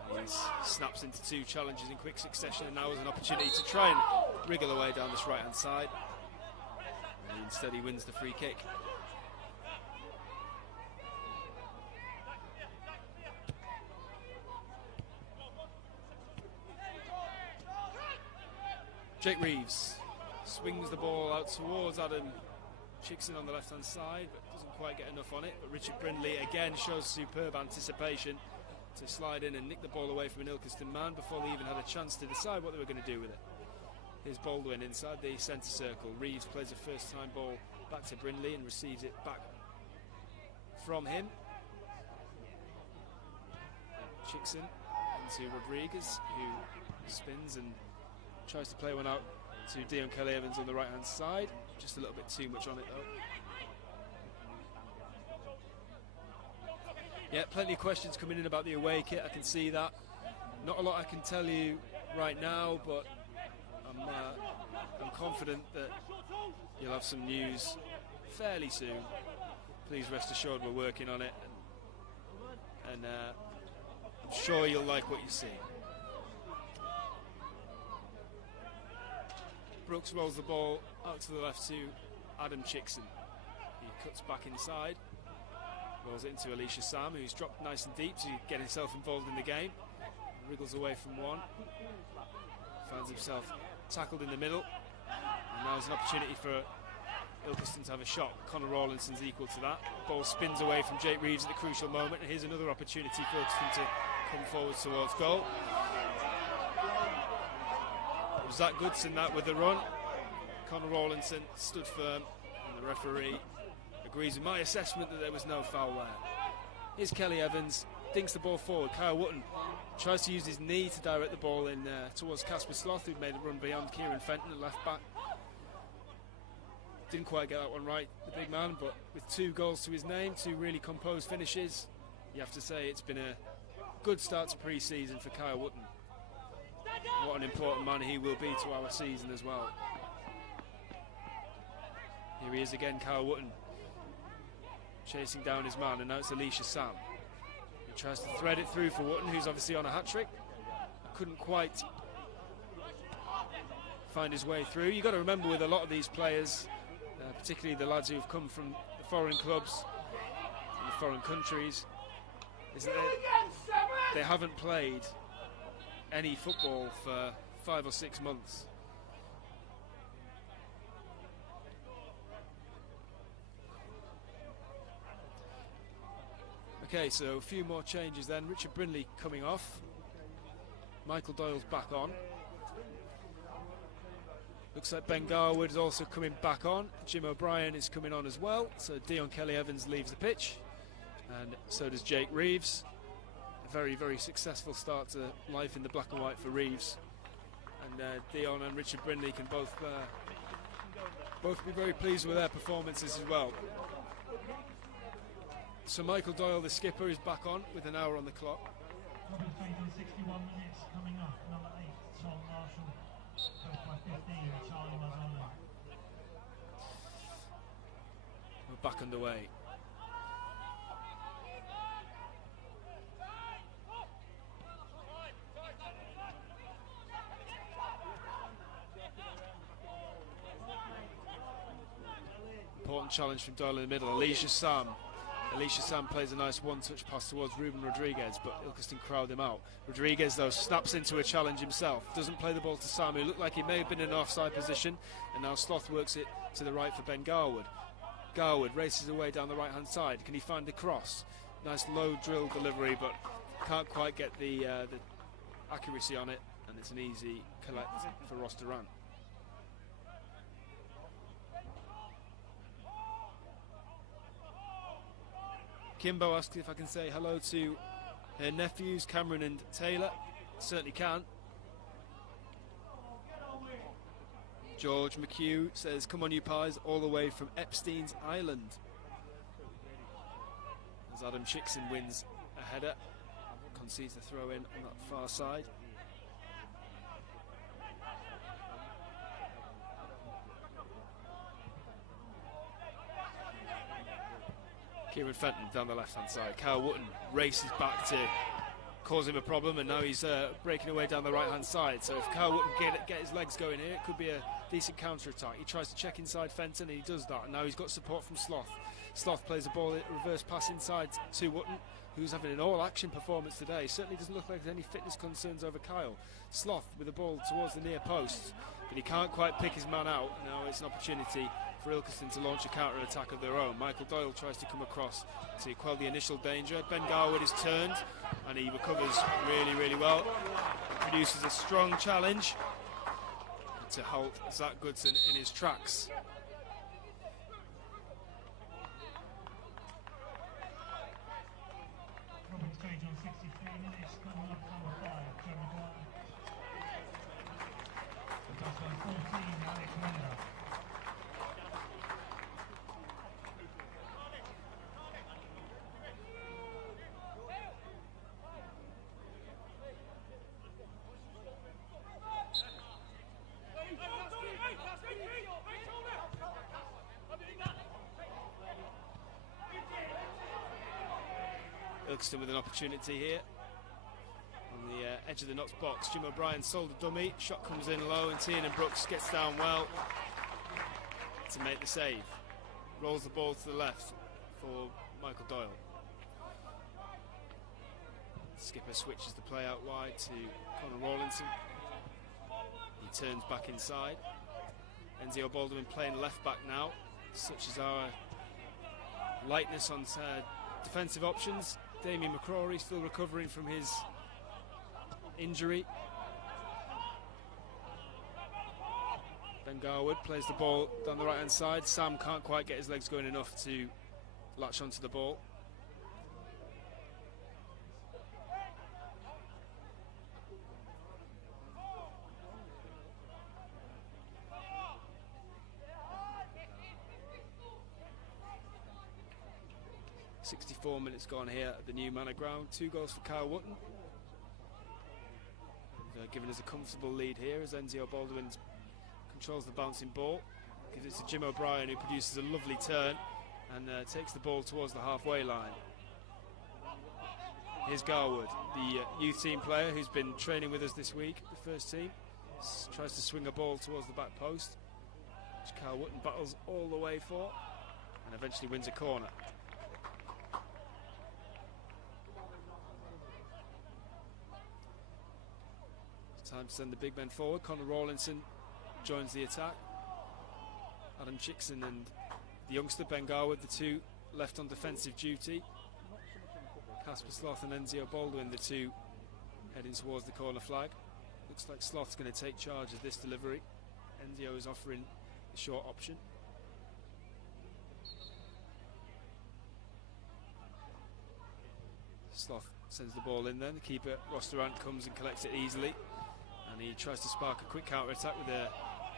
He snaps into 2 challenges in quick succession, and now has an opportunity to try and wriggle away down this right-hand side. And instead he wins the free kick. Jake Reeves swings the ball out towards Adam Chickson on the left-hand side, but doesn't quite get enough on it. But Richard Brindley again shows superb anticipation to slide in and nick the ball away from an Ilkeston man before they even had a chance to decide what they were going to do with it. Here's Baldwin inside the centre circle. Reeves plays a first-time ball back to Brindley and receives it back from him. Chickson into Rodriguez, who spins and tries to play one out to Dion Kelly-Evans on the right hand side. Just a little bit too much on it though. Yeah, plenty of questions coming in about the away kit, I can see that. Not a lot I can tell you right now, but I'm confident that you'll have some news fairly soon. Please rest assured we're working on it, and I'm sure you'll like what you see. Brooks rolls the ball out to the left to Adam Chickson. He cuts back inside, rolls it into Alicia Sam, who's dropped nice and deep to get himself involved in the game. Wriggles away from one, finds himself tackled in the middle, and now there's an opportunity for Ilkeston to have a shot. Connor Rawlinson's equal to that. Ball spins away from Jake Reeves at the crucial moment, and here's another opportunity for Ilkeston to come forward towards goal. It was Zach Goodson that with the run. Connor Rawlinson stood firm, and the referee agrees with my assessment that there was no foul there. Here's Kelly-Evans, dinks the ball forward. Kyle Wootton tries to use his knee to direct the ball in towards Casper Sloth, who'd made a run beyond Kieran Fenton at left back. Didn't quite get that one right, the big man, but with 2 goals to his name, 2 really composed finishes, you have to say it's been a good start to pre-season for Kyle Wootton. What an important man he will be to our season as well. Here he is again, Kyle Wootton, chasing down his man, and now it's Alicia Sam. He tries to thread it through for Wootton, who's obviously on a hat-trick. Couldn't quite find his way through. You've got to remember with a lot of these players, particularly the lads who've come from the foreign clubs, and the foreign countries, is that they haven't played any football for 5 or 6 months. Okay, so a few more changes then. Richard Brindley coming off. Michael Doyle's back on. Looks like Ben Garwood is also coming back on. Jim O'Brien is coming on as well. So Dion Kelly-Evans leaves the pitch, and so does Jake Reeves. A very, very successful start to life in the black and white for Reeves. And Dion and Richard Brindley can both be very pleased with their performances as well. So Michael Doyle, the skipper, is back on with an hour on the clock. 61 minutes coming up. Number 8, Tom Marshall. First by 15, Charlie Mazzoni. We're back underway. Important challenge from Doyle in the middle. Alicia Sam plays a nice one-touch pass towards Ruben Rodriguez, but Ilkeston crowd him out. Rodriguez, though, snaps into a challenge himself. Doesn't play the ball to Sam, who looked like he may have been in an offside position, and now Sloth works it to the right for Ben Garwood. Garwood races away down the right-hand side. Can he find the cross? Nice low drill delivery, but can't quite get the accuracy on it, and it's an easy collect for Ross Durant. Kimbo asks if I can say hello to her nephews, Cameron and Taylor. Certainly can. George McHugh says, come on you pies, all the way from Epstein's Island. As Adam Chickson wins a header, concedes the throw in on that far side. Kieran Fenton down the left-hand side. Kyle Wootton races back to cause him a problem, and now he's breaking away down the right-hand side. So if Kyle Wootton get his legs going here, it could be a decent counter-attack. He tries to check inside Fenton, and he does that. And now he's got support from Sloth. Sloth plays a ball, reverse pass inside to Wootton, who's having an all-action performance today. Certainly doesn't look like there's any fitness concerns over Kyle. Sloth with the ball towards the near post, but he can't quite pick his man out. Now it's an opportunity for Ilkeston to launch a counter-attack of their own. Michael Doyle tries to come across to quell the initial danger. Ben Garwood is turned, and he recovers really, really well. Produces a strong challenge to halt Zach Goodson in his tracks. Ilkeston with an opportunity here. On the edge of the Notts box, Jim O'Brien sold a dummy. Shot comes in low and Tiernan Brooks gets down well to make the save. Rolls the ball to the left for Michael Doyle. Skipper switches the play out wide to Conor Rawlinson. He turns back inside. Enzio Baldwin playing left back now. Such as our lightness on defensive options. Damien McCrory still recovering from his injury. Ben Garwood plays the ball down the right hand side. Sam can't quite get his legs going enough to latch onto the ball. .64 minutes gone here at the new Manor Ground. 2 goals for Kyle Wootton. Giving us a comfortable lead here as Enzio Baldwin controls the bouncing ball. Gives it to Jim O'Brien, who produces a lovely turn and takes the ball towards the halfway line. Here's Garwood, the youth team player who's been training with us this week, the first team. Tries to swing a ball towards the back post, which Kyle Wootton battles all the way for and eventually wins a corner. Time to send the big men forward. Conor Rawlinson joins the attack. Adam Chickson and the youngster Ben Garwood, the two left on defensive duty. Casper Sloth and Enzio Baldwin, the two heading towards the corner flag. Looks like Sloth's going to take charge of this delivery. Enzio is offering the short option. Sloth sends the ball in then. The keeper, Ross Durant, comes and collects it easily. And he tries to spark a quick counter-attack with an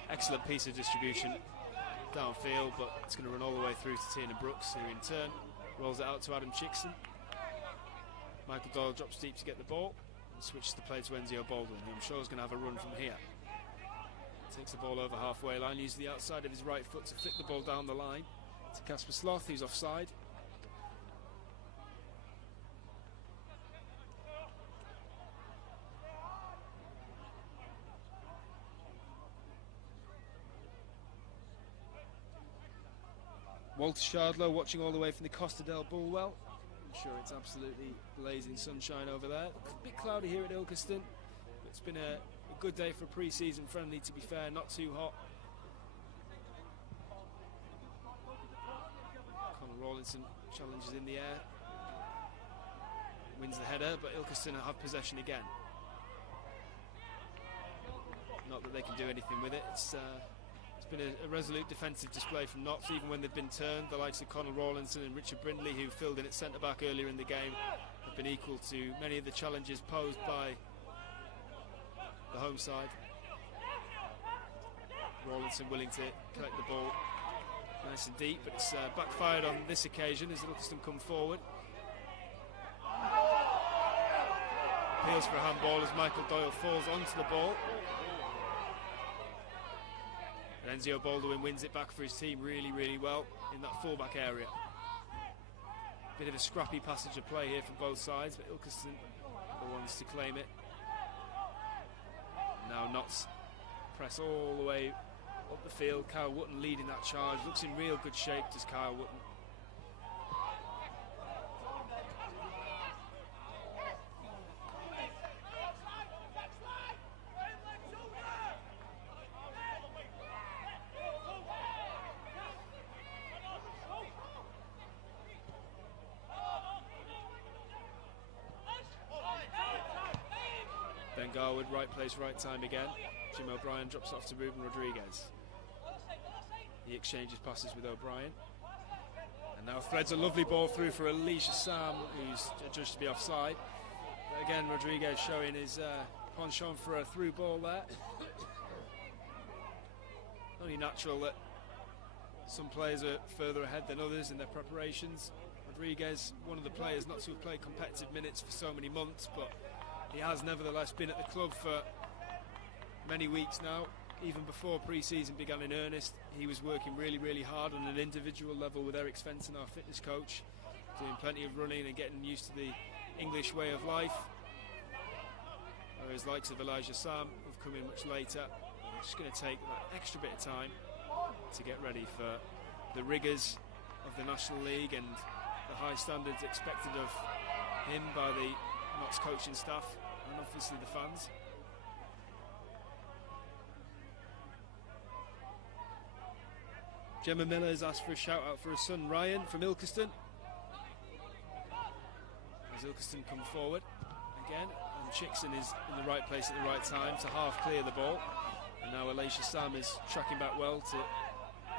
excellent piece of distribution downfield, but it's going to run all the way through to Tiernan Brooks, who in turn rolls it out to Adam Chickson. Michael Doyle drops deep to get the ball and switches the play to Enzio Baldwin, who I'm sure is going to have a run from here. Takes the ball over halfway line, uses the outside of his right foot to flick the ball down the line to Casper Sloth, who's offside. Walter Shardlow watching all the way from the Costa del Bulwell. I'm sure it's absolutely blazing sunshine over there. A bit cloudy here at Ilkeston, but it's been a good day for a pre-season friendly, to be fair, not too hot. Conor Rawlinson challenges in the air, wins the header, but Ilkeston have possession again. Not that they can do anything with it. It's been a resolute defensive display from Notts, even when they've been turned. The likes of Conor Rawlinson and Richard Brindley, who filled in at centre-back earlier in the game, have been equal to many of the challenges posed by the home side. Rawlinson willing to collect the ball nice and deep, but it's backfired on this occasion as Ilkeston come forward. Appeals for a handball as Michael Doyle falls onto the ball. And Enzio Baldwin wins it back for his team really, really well in that fullback area. Bit of a scrappy passage of play here from both sides, but Ilkeston are the ones to claim it. Now Notts press all the way up the field. Kyle Wootton leading that charge. Looks in real good shape, does Kyle Wootton. Ben Garwood, right place, right time again. Jim O'Brien drops off to Ruben Rodriguez. He exchanges passes with O'Brien. And now threads a lovely ball through for Alicia Sam, who's judged to be offside. But again, Rodriguez showing his penchant for a through ball there. Only natural that some players are further ahead than others in their preparations. Rodriguez, one of the players not to have played competitive minutes for so many months, but he has nevertheless been at the club for many weeks now. Even before pre-season began in earnest, he was working really, really hard on an individual level with Eric Svensson, our fitness coach. doing plenty of running and getting used to the English way of life. Whereas likes of Elijah Sam have come in much later. It's just going to take that extra bit of time to get ready for the rigours of the National League and the high standards expected of him by the Notts coaching staff and obviously the fans. Gemma Miller has asked for a shout out for her son Ryan from Ilkeston. As Ilkeston come forward again, and Chickson is in the right place at the right time to half clear the ball. And now Alicia Sam is tracking back well to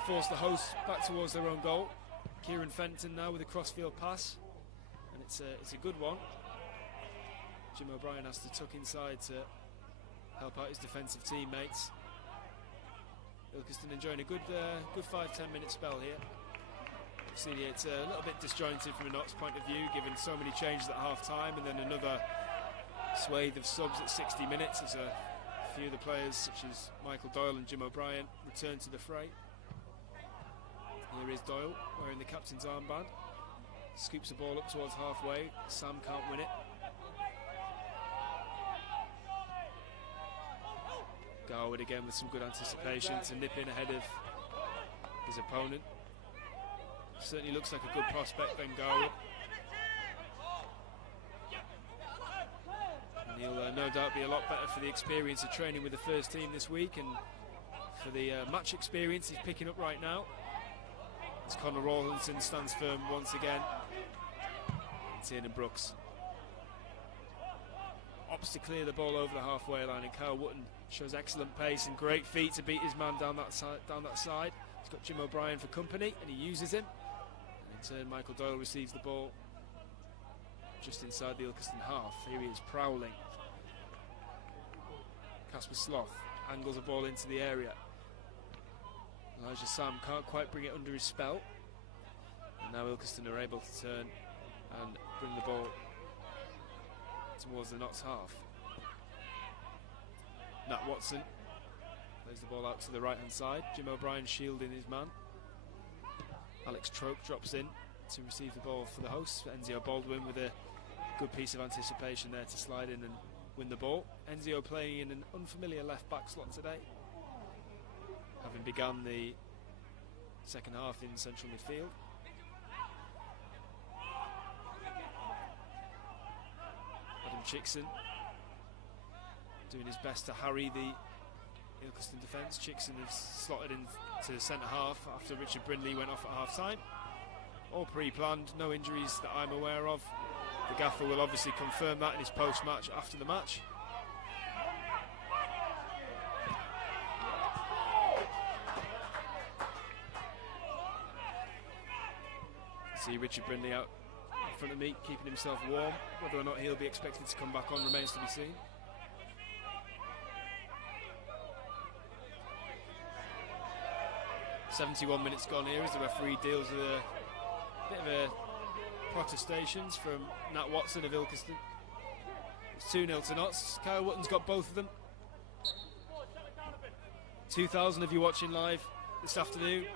force the hosts back towards their own goal. Kieran Fenton now with a crossfield pass, and it's a good one. Jim O'Brien has to tuck inside to help out his defensive teammates. Ilkeston enjoying a good 5-10 minute spell here. Obviously it's a little bit disjointed from a Notts point of view, given so many changes at half time and then another swathe of subs at 60 minutes as a few of the players such as Michael Doyle and Jim O'Brien return to the fray. Here is Doyle wearing the captain's armband, scoops the ball up towards halfway. Sam can't win it. Garwood again with some good anticipation to nip in ahead of his opponent. Certainly looks like a good prospect, Ben Garwood. And he'll no doubt be a lot better for the experience of training with the first team this week and for the match experience he's picking up right now. As Conor Rawlinson stands firm once again. Tiernan Brooks opts to clear the ball over the halfway line, and Kyle Wootton shows excellent pace and great feet to beat his man down that side. He's got Jim O'Brien for company and he uses him. And in turn Michael Doyle receives the ball just inside the Ilkeston half. Here he is prowling. Casper Sloth angles the ball into the area. Elijah Sam can't quite bring it under his spell. And now Ilkeston are able to turn and bring the ball towards the Notts half. Nat Watson plays the ball out to the right hand side. Jim O'Brien shielding his man. Alex Troke drops in to receive the ball for the hosts. Enzio Baldwin with a good piece of anticipation there to slide in and win the ball. Enzio playing in an unfamiliar left back slot today, having begun the second half in central midfield. Adam Chickson doing his best to harry the Ilkeston defence. Chickson is slotted into the centre half after Richard Brindley went off at half time. All pre-planned, no injuries that I'm aware of. The gaffer will obviously confirm that in his post-match after the match. See Richard Brindley out in front of me, keeping himself warm. Whether or not he'll be expected to come back on remains to be seen. "71 minutes gone here as the referee deals with a bit of a protestations from Nat Watson of Ilkeston. It's 2-0 to Notts. Kyle Wootton's got both of them. 2,000 of you watching live this afternoon.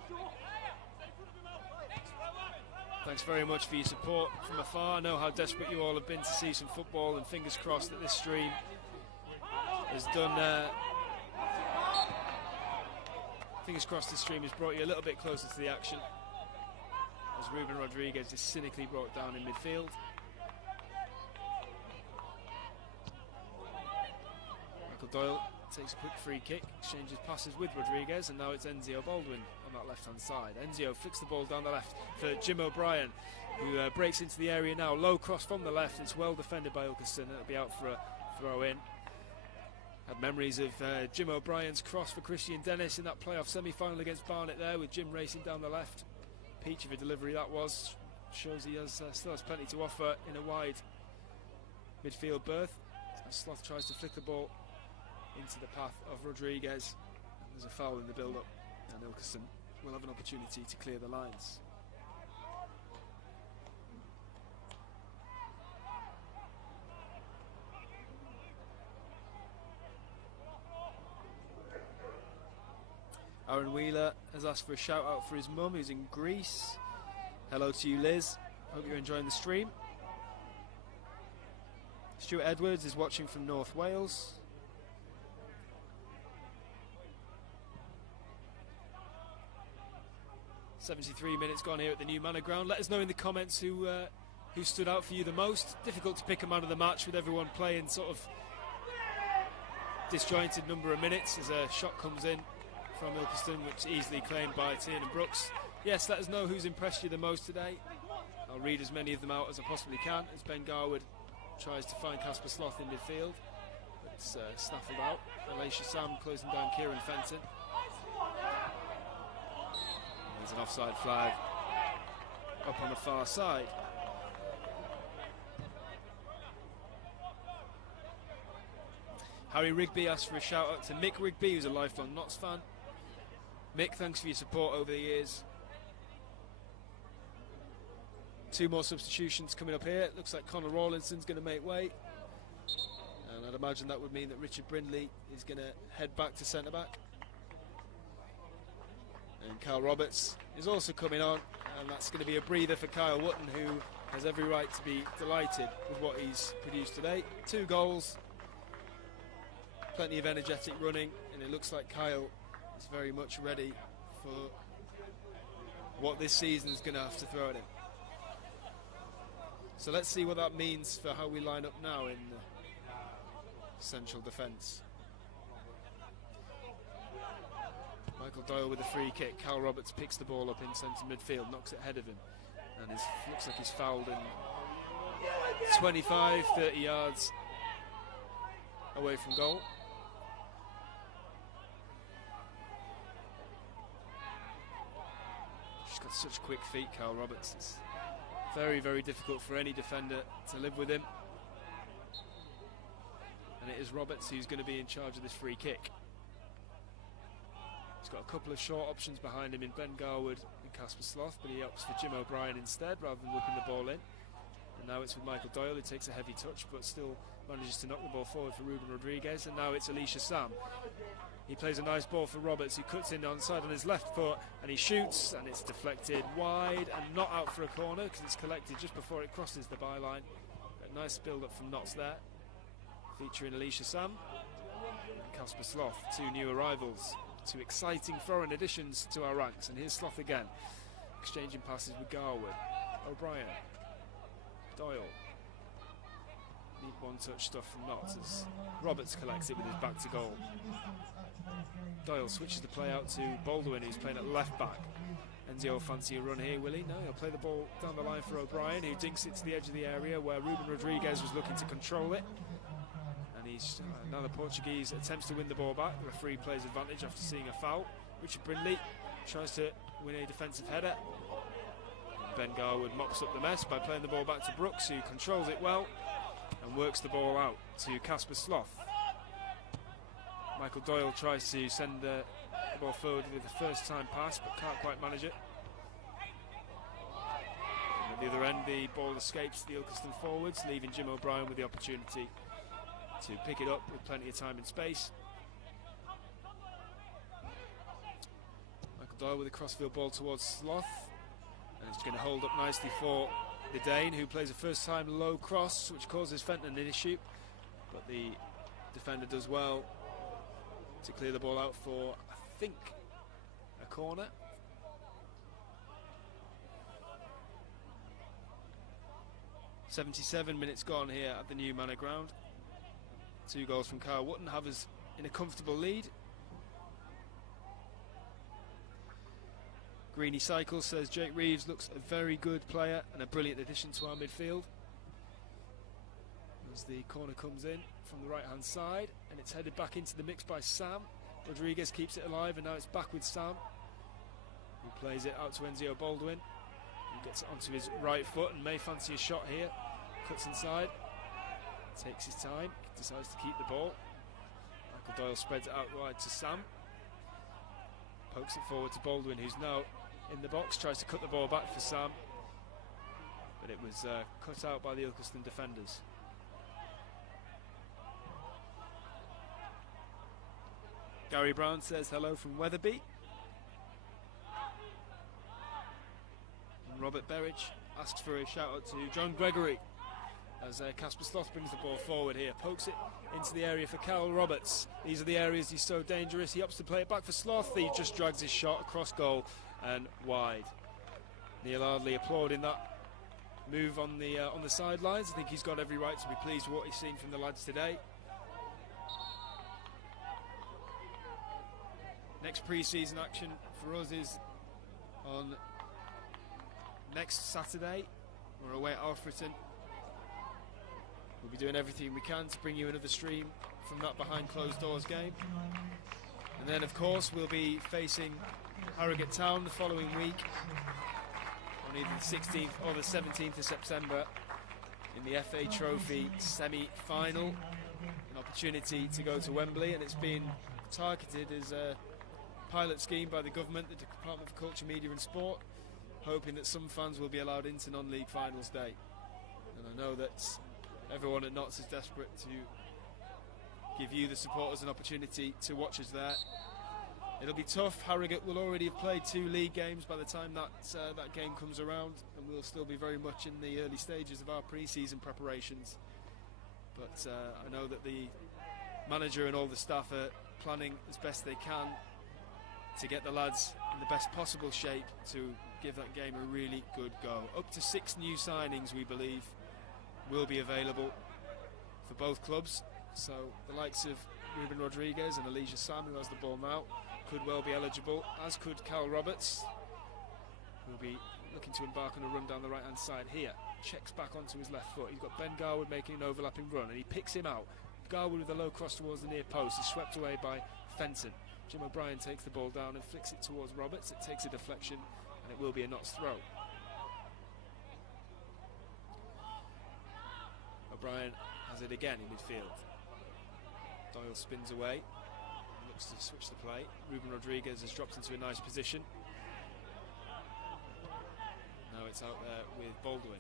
Thanks very much for your support from afar. I know how desperate you all have been to see some football, and fingers crossed that this stream has done. Fingers crossed this stream has brought you a little bit closer to the action, as Ruben Rodriguez is cynically brought down in midfield. Michael Doyle takes a quick free kick, exchanges passes with Rodriguez, and now it's Enzio Baldwin on that left hand side. Enzio flicks the ball down the left for Jim O'Brien, who breaks into the area now. Low cross from the left, it's well defended by Ilkeston, and it'll be out for a throw in. Had memories of Jim O'Brien's cross for Christian Dennis in that playoff semi-final against Barnet there, with Jim racing down the left. Peach of a delivery that was. Shows he has still has plenty to offer in a wide midfield berth. Sloth tries to flick the ball into the path of Rodriguez. There's a foul in the build-up, and Ilkeston will have an opportunity to clear the lines. Aaron Wheeler has asked for a shout out for his mum who's in Greece. Hello to you, Liz. Hope you're enjoying the stream. Stuart Edwards is watching from North Wales. "73 minutes gone here at the new Manor Ground." Let us know in the comments who stood out for you the most. Difficult to pick a man of the match with everyone playing sort of disjointed number of minutes as a shot comes in from Ilkeston, which is easily claimed by Tiernan Brooks. Yes, let us know who's impressed you the most today. I'll read as many of them out as I possibly can as Ben Garwood tries to find Casper Sloth in midfield. It's snaffled out. Alicia Sam closing down Kieran Fenton. There's an offside flag up on the far side. Harry Rigby asks for a shout out to Mick Rigby, who's a lifelong Notts fan. Mick, thanks for your support over the years. 2 more substitutions coming up here. It looks like Conor Rawlinson's going to make way. And I'd imagine that would mean that Richard Brindley is going to head back to centre-back. And Kyle Roberts is also coming on. And that's going to be a breather for Kyle Wootton, who has every right to be delighted with what he's produced today. 2 goals. Plenty of energetic running. And it looks like Kyle is very much ready for what this season is going to have to throw at him. So let's see what that means for how we line up now in central defence. Michael Doyle with a free kick. Cal Roberts picks the ball up in centre midfield, knocks it ahead of him, and looks like he's fouled in 25, 30 yards away from goal. She's got such quick feet, Cal Roberts. It's very, very difficult for any defender to live with him. And it is Roberts who's going to be in charge of this free kick. He's got a couple of short options behind him in Ben Garwood and Casper Sloth, but he opts for Jim O'Brien instead rather than whipping the ball in. And now it's with Michael Doyle, who takes a heavy touch but still manages to knock the ball forward for Ruben Rodriguez. And now it's Alicia Sam. He plays a nice ball for Roberts, who cuts in onside on his left foot, and he shoots, and it's deflected wide and not out for a corner because it's collected just before it crosses the byline. A nice build-up from Notts there, featuring Alicia Sam and Casper Sloth, 2 new arrivals, 2 exciting foreign additions to our ranks. And here's Sloth again, exchanging passes with Garwood, O'Brien, Doyle. Neat one-touch stuff from Notts as Roberts collects it with his back to goal. Doyle switches the play out to Baldwin, who's playing at left back. Enzio will fancy a run here, will he? No, he'll play the ball down the line for O'Brien, who dinks it to the edge of the area where Ruben Rodriguez was looking to control it. And he's now the Portuguese attempts to win the ball back. The referee plays advantage after seeing a foul. Richard Brindley tries to win a defensive header. Ben Garwood mops up the mess by playing the ball back to Brooks, who controls it well and works the ball out to Casper Sloth. Michael Doyle tries to send the ball forward with a first-time pass, but can't quite manage it. And at the other end, the ball escapes the Ilkeston forwards, leaving Jim O'Brien with the opportunity to pick it up with plenty of time and space. Michael Doyle with a crossfield ball towards Sloth, and it's going to hold up nicely for the Dane, who plays a first-time low cross, which causes Fenton an issue, but the defender does well to clear the ball out for, I think, a corner. "77 minutes gone here at the new Manor Ground. 2 goals from Kyle Wootton have us in a comfortable lead. Greeny Cycles says Jake Reeves looks a very good player and a brilliant addition to our midfield. As the corner comes in from the right hand side, and it's headed back into the mix by Sam. Rodriguez keeps it alive, and now it's back with Sam, who plays it out to Enzio Baldwin. He gets it onto his right foot and may fancy a shot here. Cuts inside, takes his time, decides to keep the ball. Michael Doyle spreads it out wide to Sam, pokes it forward to Baldwin, who's now in the box, tries to cut the ball back for Sam, but it was cut out by the Ilkeston defenders. Gary Brown says hello from Wetherby. And Robert Berridge asks for a shout out to John Gregory as Casper Sloth brings the ball forward here, pokes it into the area for Carl Roberts. These are the areas he's so dangerous. He opts to play it back for Sloth. He just drags his shot across goal and wide. Neil Ardley applauding that move on the sidelines. I think he's got every right to be pleased with what he's seen from the lads today. Next pre-season action for us is on next Saturday. We're away at Alfreton. We'll be doing everything we can to bring you another stream from that behind closed doors game. And then of course we'll be facing Harrogate Town the following week on either the 16th or the 17th of September in the FA Trophy semi-final. An opportunity to go to Wembley, and it's been targeted as a pilot scheme by the government, the Department for Culture, Media and Sport, hoping that some fans will be allowed into non-league finals day. And I know that everyone at Notts is desperate to give you, the supporters, an opportunity to watch us there. It'll be tough. Harrogate will already have played 2 league games by the time that game comes around, and we'll still be very much in the early stages of our pre-season preparations. But I know that the manager and all the staff are planning as best they can to get the lads in the best possible shape to give that game a really good go. Up to 6 new signings, we believe, will be available for both clubs. So the likes of Ruben Rodriguez and Elijah Sam, who has the ball now, could well be eligible, as could Cal Roberts, who will be looking to embark on a run down the right hand side here. Checks back onto his left foot. He's got Ben Garwood making an overlapping run, and he picks him out. Garwood with a low cross towards the near post is swept away by Fenton. Jim O'Brien takes the ball down and flicks it towards Roberts. It takes a deflection, and it will be a Notts throw. O'Brien has it again in midfield. Doyle spins away, looks to switch the play. Ruben Rodriguez has dropped into a nice position. Now it's out there with Baldwin.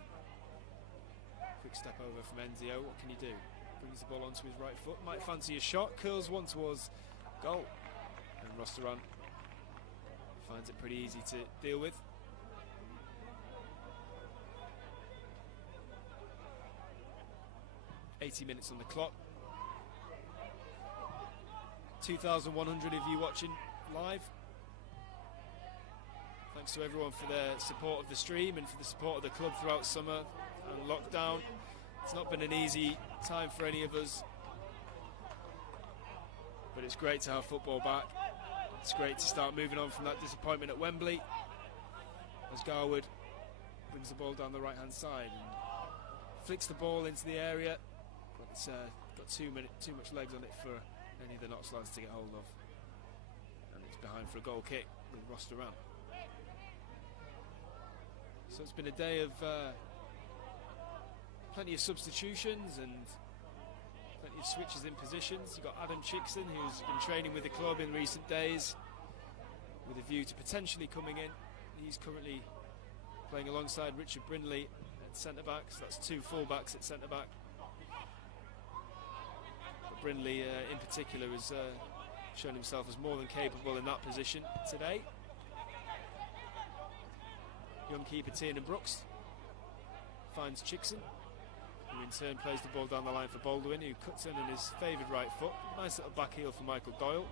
Quick step over from Enzio. What can he do? Brings the ball onto his right foot. Might fancy a shot. Curls one towards goal. And Rosteran finds it pretty easy to deal with. "80 minutes on the clock. 2,100 of you watching live. Thanks to everyone for their support of the stream and for the support of the club throughout summer and lockdown. It's not been an easy time for any of us, but it's great to have football back. It's great to start moving on from that disappointment at Wembley, as Garwood brings the ball down the right hand side and flicks the ball into the area, but it's got too much legs on it for any of the Notts lads to get hold of, and it's behind for a goal kick with Rosteran. So it's been a day of plenty of substitutions and plenty of switches in positions. You've got Adam Chickson, who's been training with the club in recent days with a view to potentially coming in. He's currently playing alongside Richard Brindley at centre-back, so that's 2 full-backs at centre-back. But Brindley in particular has shown himself as more than capable in that position today. Young keeper Tiernan Brooks finds Chickson, who in turn plays the ball down the line for Baldwin, who cuts in on his favoured right foot. Nice little back heel for Michael Doyle,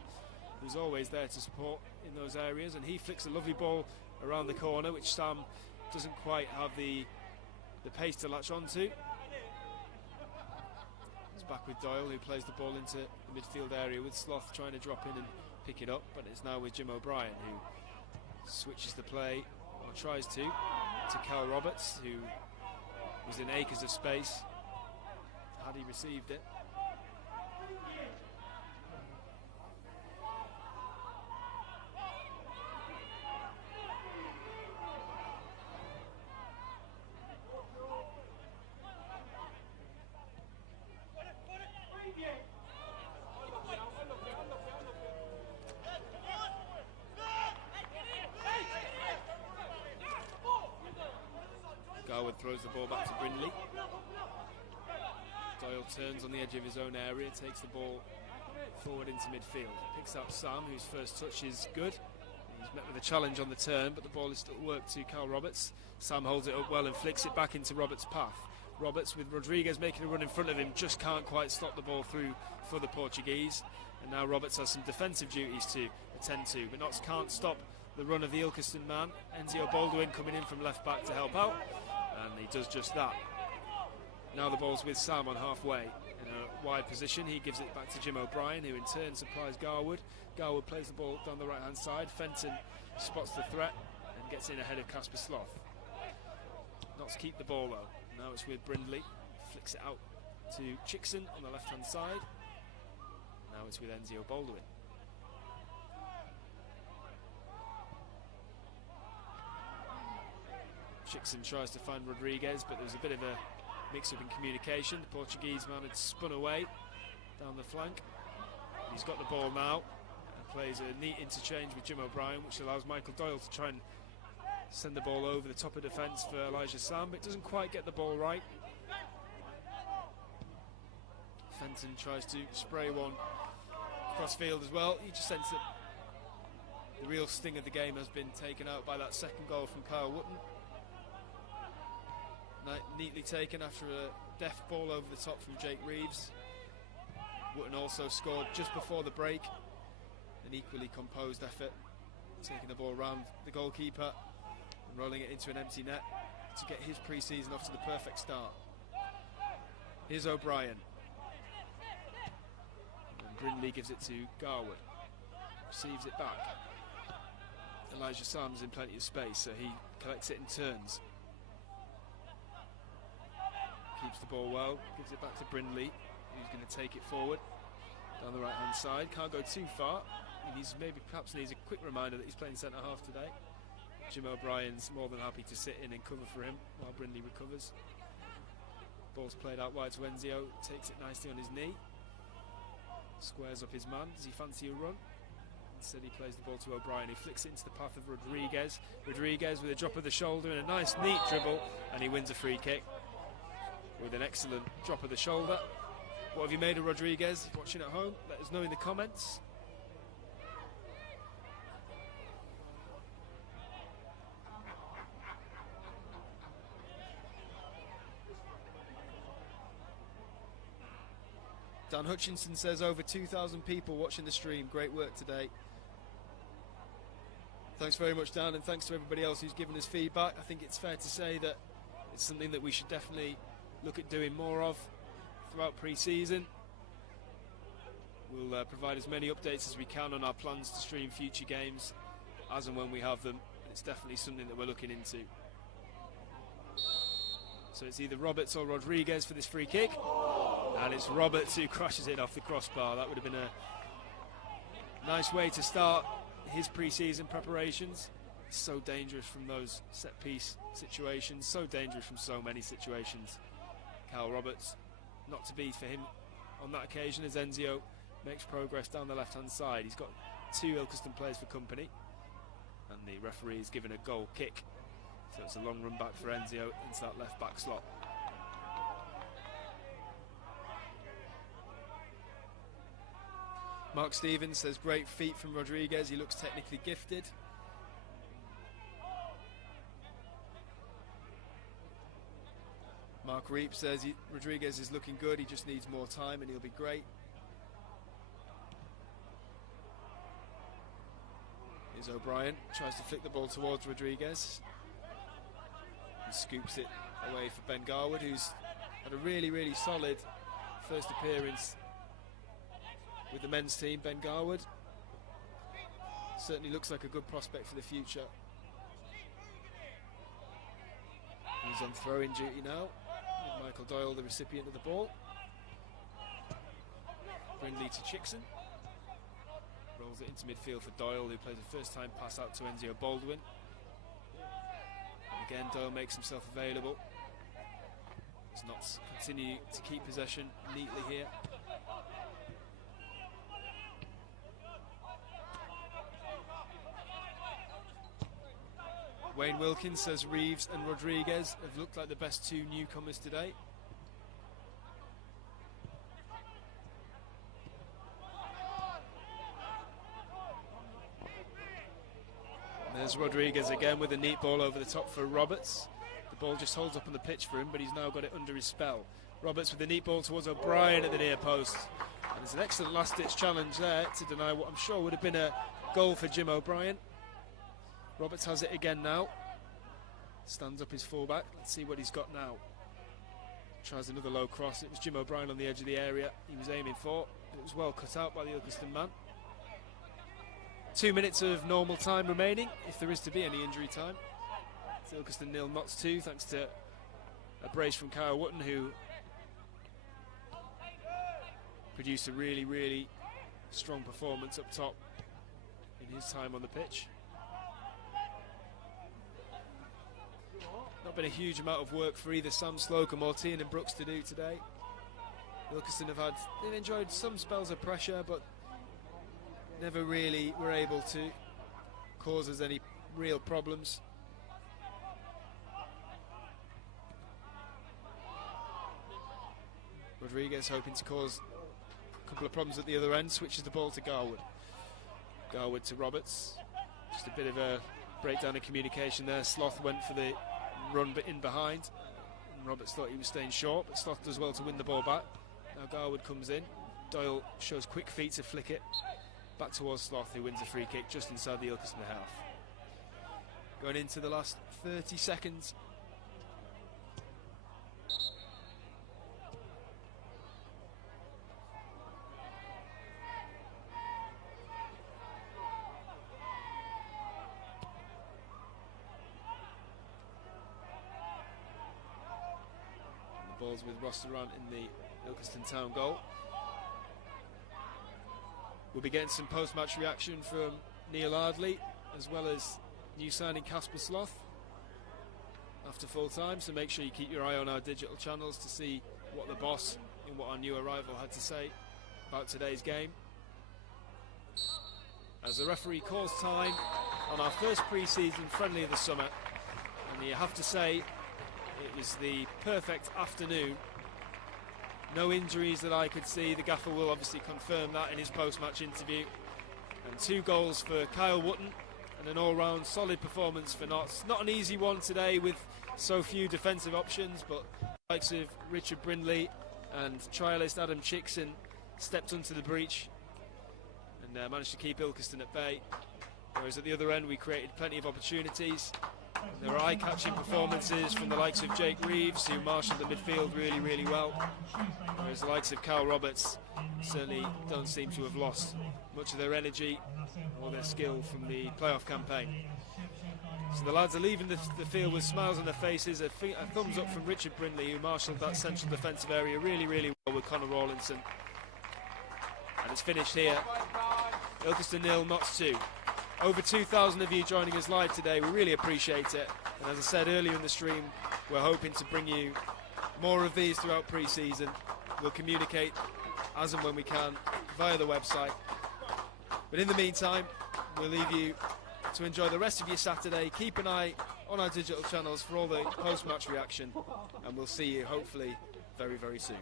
who's always there to support in those areas, and he flicks a lovely ball around the corner, which Sam doesn't quite have the pace to latch onto. It's back with Doyle, who plays the ball into the midfield area with Sloth trying to drop in and pick it up, but it's now with Jim O'Brien, who switches the play, or tries to Cal Roberts, who was in acres of space had he received it. Garwood throws the ball back to Brindley. Doyle turns on the edge of his own area, takes the ball forward into midfield. Picks up Sam, whose first touch is good. He's met with a challenge on the turn, but the ball is still worked to Cal Roberts. Sam holds it up well and flicks it back into Roberts' path. Roberts, with Rodriguez making a run in front of him, just can't quite stop the ball through for the Portuguese. And now Roberts has some defensive duties to attend to, but Notts can't stop the run of the Ilkeston man. Enzio Baldwin coming in from left back to help out, and he does just that. Now the ball's with Sam on halfway. In a wide position, he gives it back to Jim O'Brien, who in turn supplies Garwood. Garwood plays the ball down the right-hand side. Fenton spots the threat and gets in ahead of Casper Sloth. Notts keep the ball though. Now it's with Brindley. Flicks it out to Chickson on the left-hand side. Now it's with Enzio Baldwin. Chickson tries to find Rodriguez, but there's a bit of a mix-up in communication. The Portuguese man had spun away down the flank. He's got the ball now and plays a neat interchange with Jim O'Brien, which allows Michael Doyle to try and send the ball over the top of defence for Elijah Sam, but doesn't quite get the ball right. Fenton tries to spray one cross field as well. He just senses that the real sting of the game has been taken out by that second goal from Kyle Wootton. Neatly taken after a deft ball over the top from Jake Reeves. Wootton also scored just before the break. An equally composed effort, taking the ball around the goalkeeper and rolling it into an empty net to get his pre-season off to the perfect start. Here's O'Brien. And Brindley gives it to Garwood. Receives it back. Elijah Sam's in plenty of space, so he collects it and turns. Keeps the ball well, gives it back to Brindley, who's going to take it forward down the right hand side. Can't go too far. Perhaps needs a quick reminder that he's playing centre half today. Jim O'Brien's more than happy to sit in and cover for him while Brindley recovers. Ball's played out wide to Enzio, takes it nicely on his knee, squares up his man. Does he fancy a run? Instead he plays the ball to O'Brien, who flicks it into the path of Rodriguez. Rodriguez with a drop of the shoulder and a nice neat dribble, and he wins a free kick with an excellent drop of the shoulder. What have you made of Rodriguez? Watching at home, let us know in the comments. Dan Hutchinson says over 2,000 people watching the stream. Great work today. Thanks very much, Dan, and thanks to everybody else who's given us feedback. I think it's fair to say that it's something that we should definitely look at doing more of throughout pre-season. We'll provide as many updates as we can on our plans to stream future games as and when we have them. It's definitely something that we're looking into. So it's either Roberts or Rodriguez for this free kick, and it's Roberts who crashes it off the crossbar. That would have been a nice way to start his pre-season preparations. It's so dangerous from those set-piece situations, so dangerous from so many situations. Cal Roberts, not to be for him on that occasion, as Enzio makes progress down the left-hand side. He's got two Ilkeston players for company, and the referee is given a goal kick. So it's a long run back for Enzio into that left-back slot. Mark Stevens says great feet from Rodriguez. He looks technically gifted. Mark Reap says Rodriguez is looking good, he just needs more time and he'll be great. Here's O'Brien, tries to flick the ball towards Rodriguez. He scoops it away for Ben Garwood, who's had a really, really solid first appearance with the men's team. Ben Garwood certainly looks like a good prospect for the future. He's on throw-in duty now, with Michael Doyle the recipient of the ball. Brindley to Chickson. Rolls it into midfield for Doyle, who plays a first-time pass out to Enzio Baldwin. And again, Doyle makes himself available. Does not continue to keep possession neatly here. Wayne Wilkins says Reeves and Rodriguez have looked like the best two newcomers today. There's Rodriguez again with a neat ball over the top for Roberts. The ball just holds up on the pitch for him, but he's now got it under his spell. Roberts with the neat ball towards O'Brien at the near post. And there's an excellent last-ditch challenge there to deny what I'm sure would have been a goal for Jim O'Brien. Roberts has it again now. Stands up his fullback. Let's see what he's got now. Tries another low cross. It was Jim O'Brien on the edge of the area he was aiming for. It was well cut out by the Ilkeston man. 2 minutes of normal time remaining, if there is to be any injury time. It's Ilkeston 0, Notts 2, thanks to a brace from Kyle Wootton, who produced a really, really strong performance up top in his time on the pitch. Not been a huge amount of work for either Sam Slocum or Tiernan Brooks to do today. Ilkeston they've enjoyed some spells of pressure, but never really were able to cause us any real problems. Rodriguez hoping to cause a couple of problems at the other end, switches the ball to Garwood. Garwood to Roberts. Just a bit of a breakdown in communication there. Sloth went for the run in behind, and Roberts thought he was staying short, but Sloth does well to win the ball back. Now Garwood comes in. Doyle shows quick feet to flick it back towards Sloth, who wins a free kick just inside the Ilkeston half. Going into the last 30 seconds. The ball's with Ross Durant in the Ilkeston Town goal. We'll be getting some post-match reaction from Neil Ardley, as well as new signing Casper Sloth after full time, so make sure you keep your eye on our digital channels to see what the boss and what our new arrival had to say about today's game. As the referee calls time on our first pre-season friendly of the summer, and you have to say it was the perfect afternoon. No injuries that I could see. The gaffer will obviously confirm that in his post-match interview. And 2 goals for Kyle Wootton and an all-round solid performance for Notts. Not an easy one today with so few defensive options, but the likes of Richard Brindley and trialist Adam Chickson stepped onto the breach and managed to keep Ilkeston at bay. Whereas at the other end we created plenty of opportunities. There were eye-catching performances from the likes of Jake Reeves, who marshalled the midfield really, really well. Whereas the likes of Kyle Roberts certainly don't seem to have lost much of their energy or their skill from the playoff campaign. So the lads are leaving the field with smiles on their faces. A thumbs up from Richard Brindley, who marshalled that central defensive area really, really well with Connor Rawlinson. And it's finished here. Ilkeston 0, Notts 2. Over 2,000 of you joining us live today. We really appreciate it. And as I said earlier in the stream, we're hoping to bring you more of these throughout pre-season. We'll communicate as and when we can via the website. But in the meantime, we'll leave you to enjoy the rest of your Saturday. Keep an eye on our digital channels for all the post-match reaction, and we'll see you hopefully very, very soon.